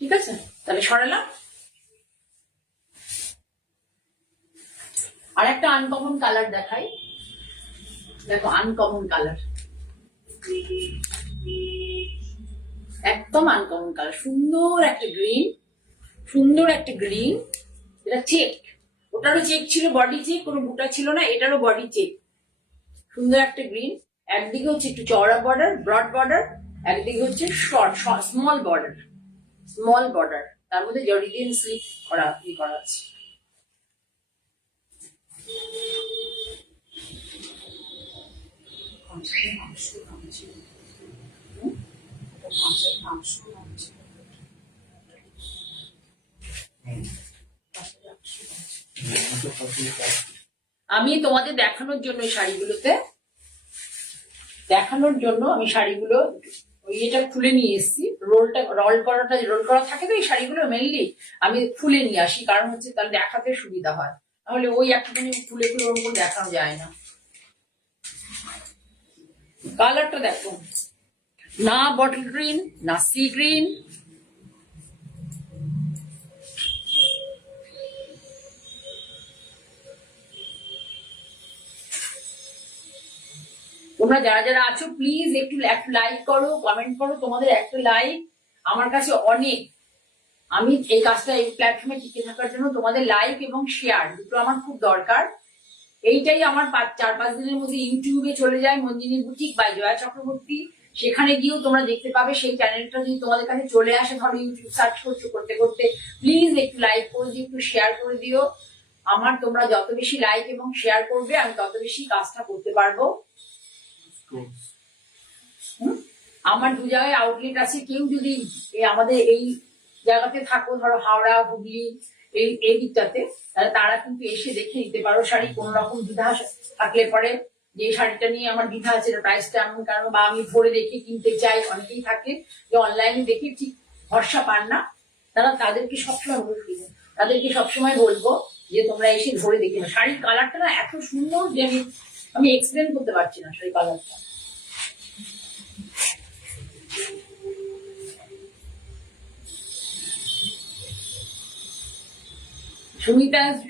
ঠিক আছে, তাহলে সরালাম। আর একটা আনকমন কালার দেখাই, দেখো আনকমন কালার, একদম আনকমন কালার, সুন্দর একটা গ্রিন, সুন্দর একটা গ্রিন, এটা চেক, ওটারও চেক ছিল, বডি চেক, কোনো বুটা ছিল না, এটারও বডি চেক। সুন্দর একটা গ্রিন, একদিকে হচ্ছে একটু চওড়া বর্ডার, ব্রড বর্ডার, একদিকে হচ্ছে short small border, small border, তার মধ্যে জরিদিন স্লিপ করা করা আছে। আমি তোমাদের দেখানোর জন্য আমি শাড়িগুলো ওই এটা খুলে নিয়ে এসেছি। রোল করা থাকে তো এই শাড়িগুলো মেনলি আমি খুলে নিয়ে আসি, কারণ হচ্ছে তাহলে দেখাতে সুবিধা হয়, তাহলে ওই একটুখানি খুলে ওর উপর দেখানো যায় না। কালারটা দেখো, না বটল গ্রিন না সি গ্রিন, তোমরা যারা যারা আছো প্লিজ একটু লাইক করো, কমেন্ট করো। তোমাদের একটা লাইক আমার কাছে অনেক। আমি এই কাজটা এই প্ল্যাটফর্মে টিকে থাকার জন্য তোমাদের লাইক এবং শেয়ার দুটো আমার খুব দরকার। এইটাই আমার 4-5 দিনের মধ্যে ইউটিউবে চলে যায়, মঞ্জিনী বুটিক বাই জয়া চক্রবর্তী। সেখানে গিয়েও তোমরা দেখতে পাবে। সেই চ্যানেলটা যদি তোমাদের কাছে চলে আসে, ধরো ইউটিউব সার্চ করছো, করতে করতে প্লিজ একটু লাইক করে দিও, একটু শেয়ার করে দিও। আমার তোমরা যত বেশি লাইক এবং শেয়ার করবে আমি তত বেশি কাজটা করতে পারবো। আমার 2 জায়গায় আউটলেট আছে। কেউ যদি আমাদের এই জায়গাতে থাকো, ধরো হাওড়া, হুগলি, এই দিকটাতে, তাহলে তারা কিন্তু এসে দেখে নিতে পারো শাড়ি। কোন রকম দ্বিধা থাকলে পরে যে শাড়িটা নিয়ে আমার দ্বিধা আছে, প্রাইসটা এমন কারণ, বা আমি ভরে দেখে কিনতে চাই, অনেকেই থাকে যে অনলাইনে দেখে ঠিক ভরসা পান না, তাদেরকে সবসময় বলবো যে তোমরা এসে ধরে দেখে নাও। শাড়ির কালারটা না এত সুন্দর যে আমি এক্সপ্লেন করতে পারছি না শাড়ির কালারটা।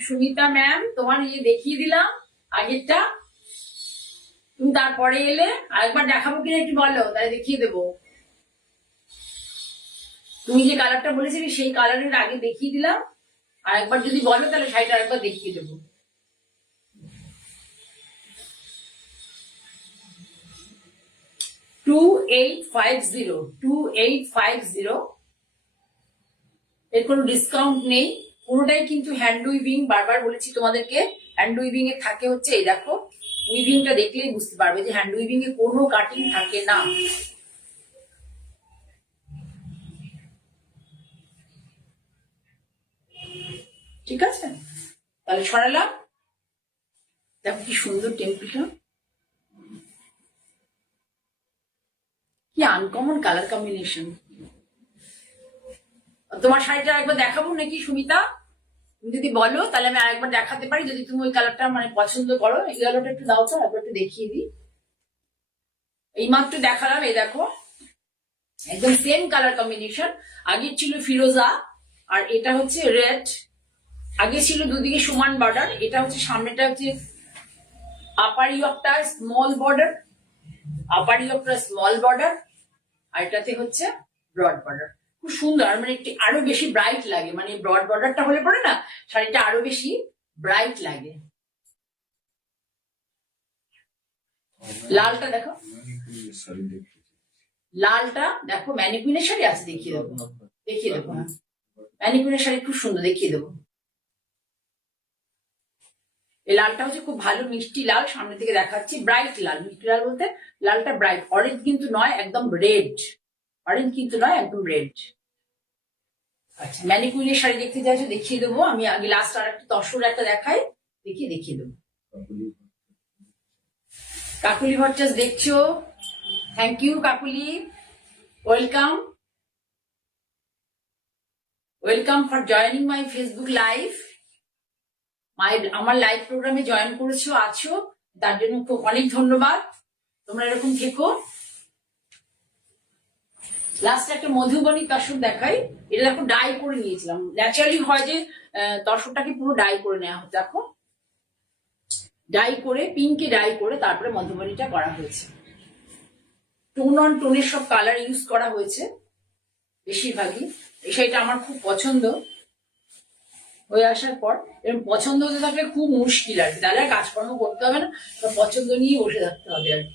সুমিতা ম্যাম, তোমার দেখিয়ে দিলাম আগেরটা, তুমি তারপরে এলে আরেকবার দেখাবো কিনা একটু বলো, তাহলে দেখিয়ে দেবো। তুমি যে কালারটা বলেছিলে সেই কালারের আগে দেখিয়ে দিলাম, আর একবার যদি বলো তাহলে শাড়িটা আরেকবার দেখিয়ে দেবো। $2850 এর কোনো ডিসকাউন্ট নেই, পুরোটাই কিন্তু হ্যান্ড উইভিং। বারবার বলেছি তোমাদেরকে, হ্যান্ড উইভিং এ থাকে হচ্ছে এই দেখো, উইভিংটা দেখলেই বুঝতে পারবে যে হ্যান্ড উইভিং এ কোনো কাটিং থাকে না। ঠিক আছে, তাহলে সরালাম। দেখো কি সুন্দর টেম্পলটা, কি আনকমন কালার কম্বিনেশন। তোমার শাড়িটা একবার দেখাবো নাকি সুমিতা? তুমি যদি বলো তাহলে আমি আরেকবার দেখাতে পারি, যদি তুমি ওই কালারটা মানে পছন্দ করো। এই কালারটা একটু দাও তো, একবার একটু দেখিয়ে দিই। এই মাত্র দেখালাম, এই দেখো একদম সেম কালার কম্বিনেশন। আগে ছিল ফিরোজা আর এটা হচ্ছে রেড। আগে ছিল দুদিকে সমান বর্ডার, এটা হচ্ছে সামনেটা হচ্ছে আপার ইয়কটা স্মল বর্ডার, আর এটাতে হচ্ছে ব্রড বর্ডার। খুব সুন্দর, মানে একটু আরো বেশি ব্রাইট লাগে, মানে ব্রড বর্ডারটা হলে পরে না শাড়িটা আরো বেশি ব্রাইট লাগে। লালটা দেখো, লালটা দেখো, ম্যানিকুইনের শাড়ি আছে, দেখিয়ে দেবো। ম্যানিকুইনের শাড়ি খুব সুন্দর, দেখিয়ে দেবো। এই লালটা হচ্ছে খুব ভালো মিষ্টি লাল, সামনে থেকে দেখাচ্ছি, ব্রাইট লাল। মিষ্টি লাল বলতে লালটা ব্রাইট, অরেঞ্জ কিন্তু নয়, একদম রেড। আচ্ছা, ম্যানিকুইনের শাড়ি দেখতে চাইছো, দেখিয়ে দেবো। আমি আগে লাস্ট আর একটা তসর একটা দেখাই, দেখিয়ে দেবো। কাকুলি ভট্টাচ দেখছো, thank you Kakuli, welcome for joining my Facebook live. আমার লাইভ প্রোগ্রামে জয়েন করেছো, আছো, তার জন্য খুব অনেক ধন্যবাদ। তোমরা এরকম থেকো। লাস্ট একটা মধুবনী তসর দেখাই, এটা দেখো ডাই করে নিয়েছিলাম। ন্যাচারালি হয় যে তসরটাকে পুরো ডাই করে নেওয়া হচ্ছে, দেখো ডাই করে, পিঙ্কে ডাই করে তারপরে মধুবনীটা করা হয়েছে। টোন অন টোনের সব কালার ইউজ করা হয়েছে বেশিরভাগই। এই শাড়িটা আমার খুব পছন্দ। হয়ে আসার পর এরকম পছন্দ হতে থাকলে খুব মুশকিল আর কি, তাহলে আর কাজকর্ম করতে হবে না, পছন্দ নিয়ে বসে থাকতে হবে আর কি।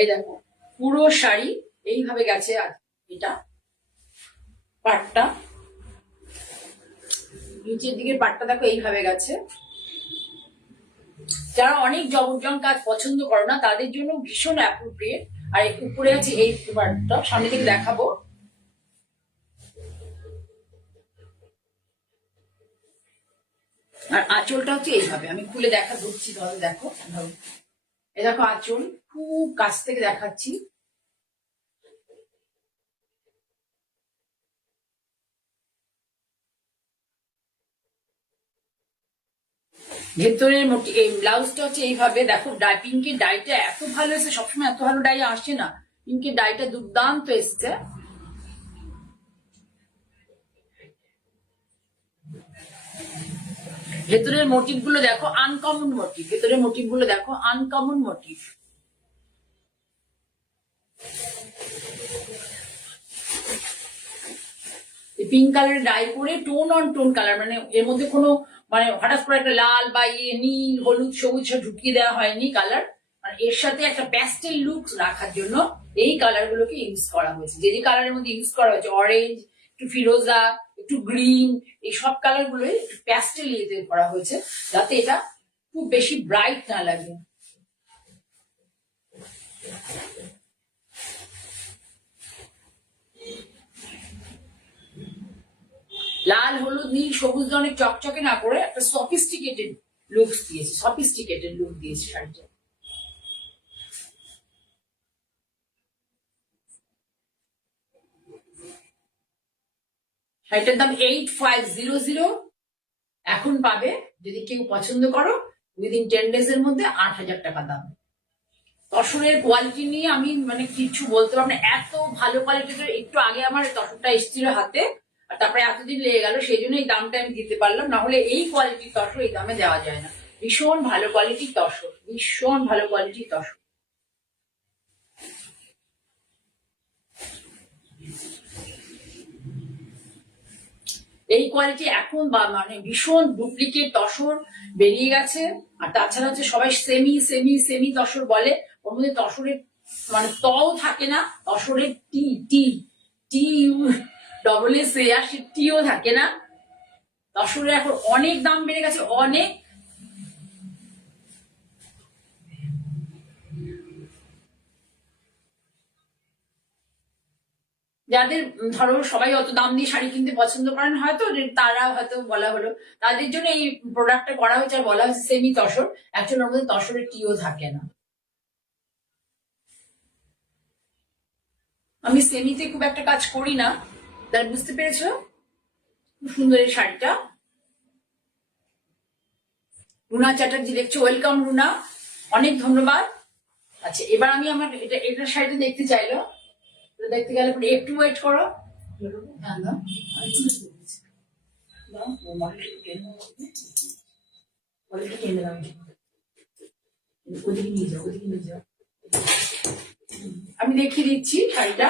এই দেখো পুরো শাড়ি এইভাবে গেছে। আর এটা পাটটা, নিচের দিকের পাটটা দেখো এইভাবে গেছে। যারা অনেক জবরদস্ত কাজ পছন্দ করো না তাদের জন্য ভীষণ অ্যাপ্রোপ্রিয়েট। আর উপরে আছে এই পাটটা, সামনে থেকে দেখাবো। আর আঁচলটা হচ্ছে এইভাবে, আমি খুলে দেখা ধরছি তাহলে দেখো। এই দেখো আঁচল, খুব কাছ থেকে দেখাচ্ছি। ভেতরের এই ব্লাউজটা হচ্ছে এইভাবে দেখো। পিঙ্কের ডাইটা এত ভালো এসেছে, সবসময় এত ভালো ডাই আসে না, পিঙ্কের ডাইটা দুর্দান্ত এসছে। ভেতরের মোটিভ গুলো দেখো আনকমন মোটিভ, ভেতরের মোটিভ গুলো দেখো আনকমন মোটিভ। পিঙ্ক কালারের ডাই করে টোন অন টোন কালার, মানে এর মধ্যে কোনো মানে হঠাৎ করে একটা লাল বা নীল হলুদ সবুজ ঢুকিয়ে দেওয়া হয়নি কালার। মানে এর সাথে একটা প্যাস্টেল লুক রাখার জন্য এই কালার গুলোকে ইউজ করা হয়েছে। যে যে কালারের মধ্যে ইউজ করা হয়েছে, অরেঞ্জ, একটু ফিরোজা, একটু গ্রিন, এই সব কালার গুলো একটু প্যাস্টেল ইয়েতে করা হয়েছে, যাতে এটা খুব বেশি ব্রাইট না লাগে। লাল হলুদ নীল সবুজ অনেক চকচকে না করে একটা সফিস্টিকেটেড লুক দিয়েছে, সফিস্টিকেটেড লুক দিয়েছে শাড়িটা। শাড়িটার দাম 8500। এখন পাবে যদি কেউ পছন্দ করো উইদিন 10 days এর মধ্যে 8000 টাকা দাম। তসরের কোয়ালিটি নিয়ে আমি মানে কিছু বলতে পারবো না, এত ভালো কোয়ালিটির। একটু আগে আমার তসরটা এসেছিল হাতে, আর তারপরে এতদিন লেগে গেল, সেই জন্য এই দামটা আমি দিতে পারলাম, না হলে এই কোয়ালিটির তসর এই দামে দেওয়া যায় না। ভীষণ ভালো কোয়ালিটির তসর, ভীষণ ভালো কোয়ালিটির তসর। এই কোয়ালিটি এখন বা মানে ভীষণ ডুপ্লিকেট তসর বেরিয়ে গেছে। আর তাছাড়া হচ্ছে সবাই সেমি সেমি সেমি তসর বলে, ওর মধ্যে তসরের মানে তও থাকে না, তসরের টি টি টি ডবল এস আর সে টিও থাকে না। তসরের এখন অনেক দাম বেড়ে গেছে, অনেক। যাদের ধরো সবাই অত দাম দিয়ে শাড়ি কিনতে পছন্দ করেন হয়তো, তারা হয়তো বলা হলো, তাদের জন্য এই প্রোডাক্টটা করা হয়েছে। আর বলা হয়েছে সেমি তসর, অ্যাকচুয়ালি ওর মধ্যে তসরের টিও থাকে না। আমি সেমিতে খুব একটা কাজ করি না, তার বুঝতে পেরেছো। খুব সুন্দর এই শাড়িটা। রুনা চ্যাটার্জি দেখছো, ওয়েলকাম রুনা, অনেক ধন্যবাদ। আচ্ছা এবার আমি আমার এটা শাড়িটা দেখতে চাইলো, দেখতে গেলে পরে একটু ওয়েট করো। আমি দেখিয়ে দিচ্ছি শাড়িটা।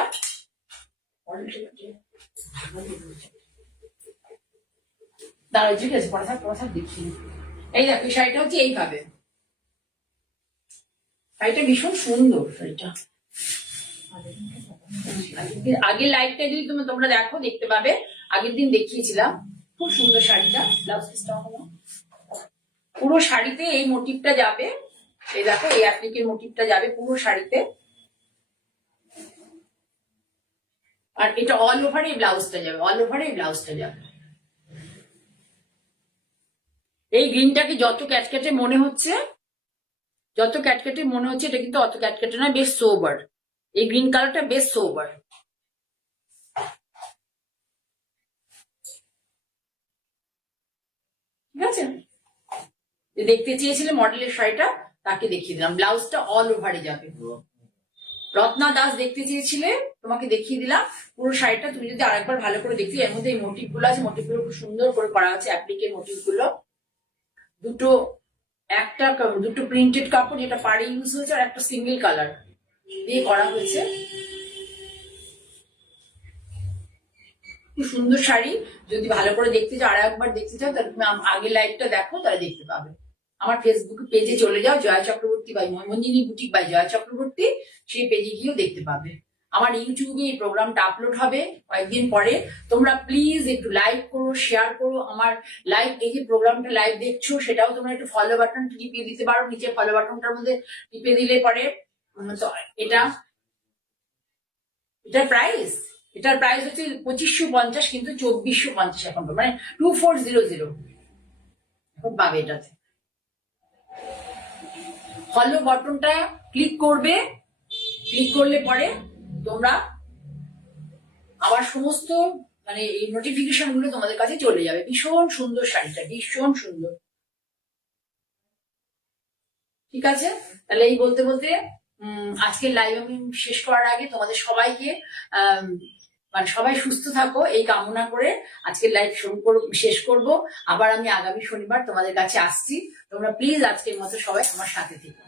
দাঁড়াও ঠিক আছে, পড়া থাক দেখিয়ে। এই দেখো শাড়িটা হচ্ছে এইভাবে, শাড়িটা ভীষণ সুন্দর। শাড়িটা আগের লাইভটা যদি তোমরা দেখো দেখতে পাবে, আগের দিন দেখিয়েছিলাম। খুব সুন্দর শাড়িটা। ব্লাউজ পিসটা হলো পুরো শাড়িতে এই মোটিভটা যাবে। এই দেখো এই অ্যাপ্লিকের মোটিভটা যাবে পুরো শাড়িতে। আর এটা অল ওভার এই ব্লাউজটা যাবে, অল ওভার এই ব্লাউজটা যাবে। এই গ্রিনটাকে যত ক্যাটকেটে মনে হচ্ছে, যত ক্যাটকেটে মনে হচ্ছে, এটা কিন্তু অত ক্যাটকেটে নয়, বেশ সোবার। এই গ্রিন কালারটা বেশ সোবার। ঠিক আছে, দেখতে চেয়েছিলে মডেলের শাড়িটা, তাকে দেখিয়ে দিলাম। ব্লাউজটা অল ওভারে যাবে। রত্না দাস দেখতে চেয়েছিলে, তোমাকে দেখিয়ে দিলাম পুরো শাড়িটা। তুমি যদি আরেকবার ভালো করে দেখতে, এর মধ্যে এই মোটিভ গুলো আছে, মোটিভ গুলো খুব সুন্দর করে করা আছে। অ্যাপ্লিকের মোটিভ গুলো দুটো, একটা দুটো প্রিন্টেড কাপড় যেটা পাড়ে ইউজ হয়েছে, আর একটা সিঙ্গেল কালার দিয়ে করা হয়েছে। খুব সুন্দর শাড়ি। যদি ভালো করে দেখতে চাও, আর একবার দেখতে চাও, তাহলে তুমি আগের লাইভটা দেখো, তাহলে দেখতে পাবে। আমার ফেসবুক পেজে চলে যাও, Jaya Chakraborty by Manmanjini boutique by Jaya Chakraborty, সেই পেজে গিয়েও দেখতে পাবে। আমার ইউটিউবে এই প্রোগ্রামটা আপলোড হবে কয়েকদিন পরে। তোমরা প্লিজ একটু লাইক করো, শেয়ার করো আমার লাইভ, এই যে প্রোগ্রামটা লাইভ দেখছো সেটাও তোমরা একটু ফলো বাটন টিপিয়ে দিতে পারো, নিচে ফলো বাটনটার মধ্যে টিপে দিলে পরে তো এটার প্রাইস হচ্ছে 2550, কিন্তু 2450 এখন, মানে 2400 এখন পাবে এটাতে। ফলো বাটনটা ক্লিক করবে, ক্লিক করলে পরে তোমরা আমার সমস্ত মানে এই নোটিফিকেশন গুলো তোমাদের কাছে চলে যাবে। ভীষণ সুন্দর শাড়িটা, ভীষণ সুন্দর। ঠিক আছে, তাহলে এই বলতে বলতে আজকের লাইভ আমি শেষ করার আগে তোমাদের সবাইকে মানে সবাই সুস্থ থাকো এই কামনা করে আজকের লাইভ শেষ করব। আবার আমি আগামী শনিবার তোমাদের কাছে আসছি। তোমরা প্লিজ আজকের মতো সবাই আমার সাথে থেকো।